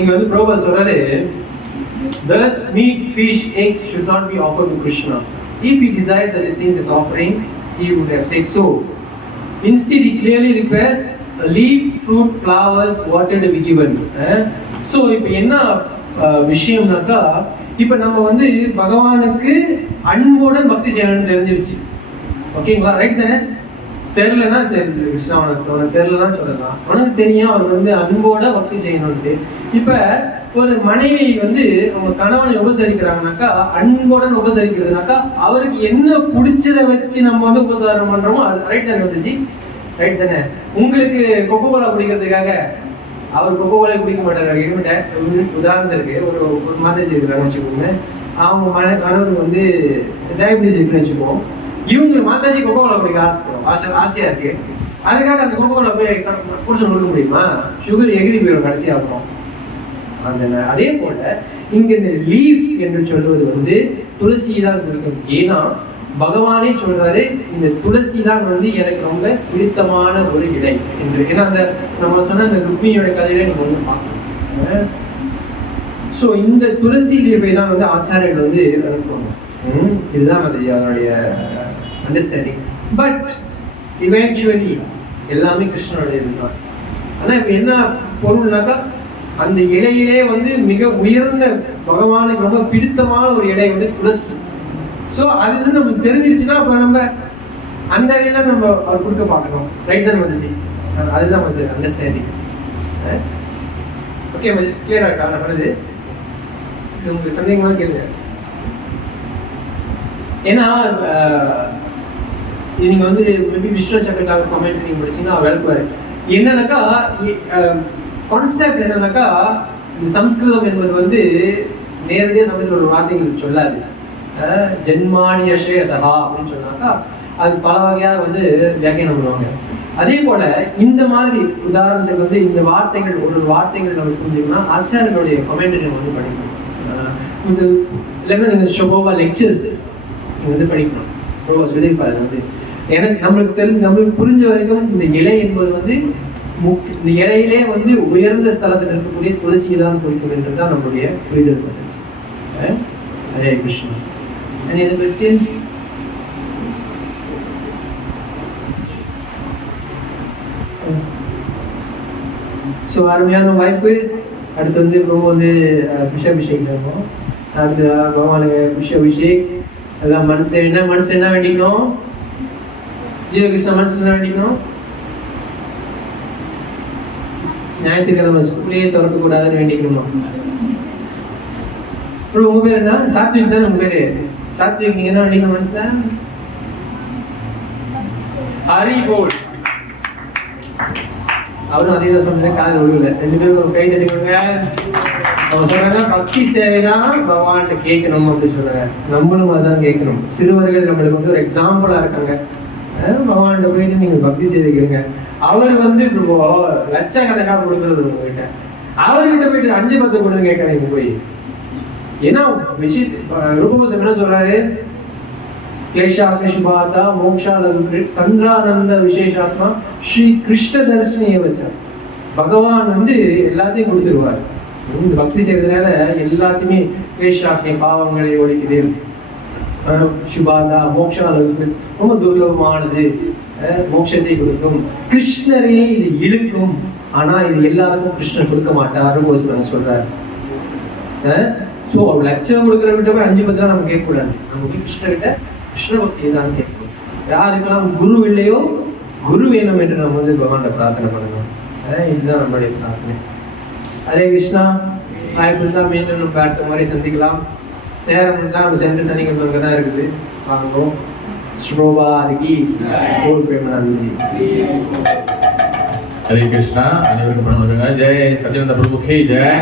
இங்க ப்ரோபார் சொல்றாரு, thus meat, fish, eggs should not be offered to Krishna. If he desires such a thing as offering, he would have said so. Instead, he clearly requires a leaf, fruit, flowers, water to be given. So இப்போ என்ன விஷயம்னாக்கா, இப்போ நம்ம பகவானுக்கு அன்புடன் பக்தி செய்யணும்னு தெரிஞ்சிருச்சு. ஓகேங்களா? ரைட் தானே? தெரியலன்னா சரி, கிருஷ்ணா உனக்கு தெரியலன்னா சொல்லலாம். உனக்கு தெரியும் அவருக்கு அன்போட பக்தி செய்யணும்ட்டு. இப்ப ஒரு மனைவி அவங்க கணவனை உபசரிக்கிறாங்கனாக்கா, அன்புடன் உபசரிக்கிறதுனாக்கா அவருக்கு என்ன பிடிச்சதை வச்சு நம்ம உபசாரம் பண்றோமோ அது ரைட் தானே வந்துச்சு? ரைட் தானே? உங்களுக்கு கொக்கோ கோலா குடிக்கிறதுக்காக அவர் கொக்கோ கோலா குடிக்க மாட்டாரு. இருந்துட்டேன் உதாரணத்திற்கு ஒரு மாதாஜி இருக்கிறாங்க வச்சுக்கோங்க. அவங்க கணவருக்கு டயபிட்டிஸ் இருக்குன்னு வச்சுக்கோம். இவங்க மாதாஜி கொக்கோ கோலா குடிக்க ஆசையா இருக்கு. அதுக்காக அந்த கொக்கோ கோலா போய் புருஷன் கொடுக்க முடியுமா? சுகர் எகிரி போயிடும் கடைசியாகும். அதே போல இங்க இந்த லீஃப் என்று சொல்வது துளசி தான் கொடுக்கும். ஏன்னா பகவானே சொல்றாரு, இந்த துளசி தான் எனக்கு ரொம்ப பிடித்தமான ஒரு இலை என்று. ஏன்னா அந்த நம்ம சொன்ன அந்த ருக்மிணியோட கதையில நீங்க பார்க்கணும். ஸோ இந்த துளசி லீஃபை தான் ஆச்சாரியர்கள் அனுப்புவாங்க. இதுதான் அதனுடைய அண்டர்ஸ்டாண்டிங். பட் இவென்ச்சுவலி எல்லாமே கிருஷ்ணனுடைய இதுதான். ஆனா இப்ப என்ன பொருள்னாக்கா, அந்த இலையிலே மிக உயர்ந்த பகவானுக்கு ரொம்ப பிடித்தமான ஒரு இலை துளசி. ஸோ அது நமக்கு தெரிஞ்சிருச்சுன்னா அப்ப நம்ம அந்த இலையை தான் நம்ம அவர் கொடுக்க பார்க்கணும். ரைட் தான் வந்துச்சு. அதுதான் அண்டர்ஸ்டாண்டிங். ஓகே, கிளியரா இருக்கா? நான் இது உங்களுக்கு சந்தேகமா கேளுங்க. ஏன்னா இது நீங்க வந்து மேபி விஸ்வ சக்கரத்தாவை கமெண்ட் நீங்க படிச்சீங்கன்னா விளக்குவாரு. என்னன்னாக்கா கான்செப்ட் என்னன்னாக்கா இந்த சம்ஸ்கிருதம் என்பது வந்து நேரடியாக சமயத்தில் ஒரு வார்த்தைகள் சொல்லாது. ஜென்மானியஷே அதஹா அப்படின்னு சொன்னாக்கா அது பல வகையாக வந்து வியாக்கியானம் பண்ணுவாங்க. அதே போல இந்த மாதிரி உதாரணத்துக்கு வந்து இந்த வார்த்தைகள் ஒரு வார்த்தைகள் நம்ம புரிஞ்சுக்கணும்னா ஆச்சாரியனுடைய கமெண்ட்ரி நம்ம வந்து படிக்கணும். இந்த இல்லைன்னா நீங்கள் ஷோபா லெக்சர்ஸ் நீங்கள் வந்து படிக்கணும். ஷோபா சொல்லியிருப்பாரு வந்து எனக்கு நம்மளுக்கு புரிஞ்ச வரைக்கும் இந்த இலை என்பது வந்து இந்த இலையிலே வந்து உயர்ந்த ஸ்தலத்தில் இருக்கக்கூடிய துளசியை தான் குறிக்கும் என்றுதான் நம்மளுடைய புரிதல் பண்ணுச்சு. Hare Krishna. Any other questions? So அருமையான வாய்ப்பு. அடுத்து வந்து ரொம்ப வந்து விஷாபிஷேக் இருக்கும். அடுத்து பகவானுக்கு விஷாபிஷேக் எல்லாம் மனசுல என்ன வேண்டிக்கணும்? ஜீவகிருஷ்ண மனசுல என்ன வேண்டிக்கணும்? ஞாயிற்றுக்கிழமை ஸ்கூலே திறக்கக்கூடாதுன்னு வேண்டிக்கணுமா? உங்க பேர் என்ன? சாத்விக் தானே உங்க பேரு? சாத்விக், நீங்க என்ன வேண்டிக்கணும் மனசுல? ஹரி போல். அவரும் அதே தான் சொன்னேன், காது ஒழுகல. 2 பேரும் ஒரு கை தட்டிக்கோங்க. அவங்க சொல்றாங்க பக்தி சேவைதான் பகவான்கிட்ட கேட்கணும் அப்படின்னு சொல்றாங்க. நம்மளும் அதான் கேட்கணும். சிறுவர்கள் நம்மளுக்கு வந்து ஒரு எக்ஸாம்பிளா இருக்காங்க. பகவான்கிட்ட போயிட்டு நீங்க பக்தி சேவைக்கிறீங்க. அவர் வந்து இப்போ லட்சக்கணக்காக கொடுக்குறது உங்ககிட்ட. அவர்கிட்ட போயிட்டு 5-10 கொடுன்னு கேட்கறீங்க போய். ஏன்னா ரூபகோஸ்வாமி என்ன சொல்றாரு? क्लेशाग्नि शुभाता मोक्षालंकृत சந்திரானந்த விசேஷாத்மா ஸ்ரீ கிருஷ்ண தர்ஷனியை வச்சா பகவான் வந்து எல்லாத்தையும் கொடுத்துருவார். இந்த பக்தி செய்யறதுனால எல்லாத்தையுமே क्लेशाग्नि பாவங்களை ஒழிக்குது, சுபாதா மோக்ஷாலंकृत ரொம்ப துர்லபமானது, மோட்சத்தை கொடுக்கும், கிருஷ்ணரே இது இழுக்கும். ஆனா இது எல்லாருக்கும் கிருஷ்ணர் கொடுக்க மாட்டார் ரூபகோஸ்வாமி சொல்றாரு. ஸோ லட்சம் கொடுக்குறவங்கிட்ட போய் 5-10 நம்ம கேட்கக்கூடாது. நம்ம போய் கிருஷ்ணர்கிட்ட கிருஷ்ண பக்தியை தான் கேட்கணும். யாருக்கெல்லாம் குரு இல்லையோ குரு வேணும் என்று நம்ம வந்து பகவான்கிட்ட பிரார்த்தனை பண்ணணும். இதுதான் நம்மளுடைய பிரார்த்தனை. ஹரே கிருஷ்ணா. வாய்ப்பு இருந்தால் மீண்டும் நம்ம அடுத்த மாதிரி சந்திக்கலாம். நேரம் இருந்தால் நம்ம சென்று சனிக்கிழமை தான் இருக்குது. வாங்குவோம். ஸ்ரோபா அதுக்கு கோல் பிரேமநாந்தி. ஹரே கிருஷ்ணா. அனைவருக்கும் பிரணாமம். ஜெய் சத்யானந்த பிரபு கி ஜெய்.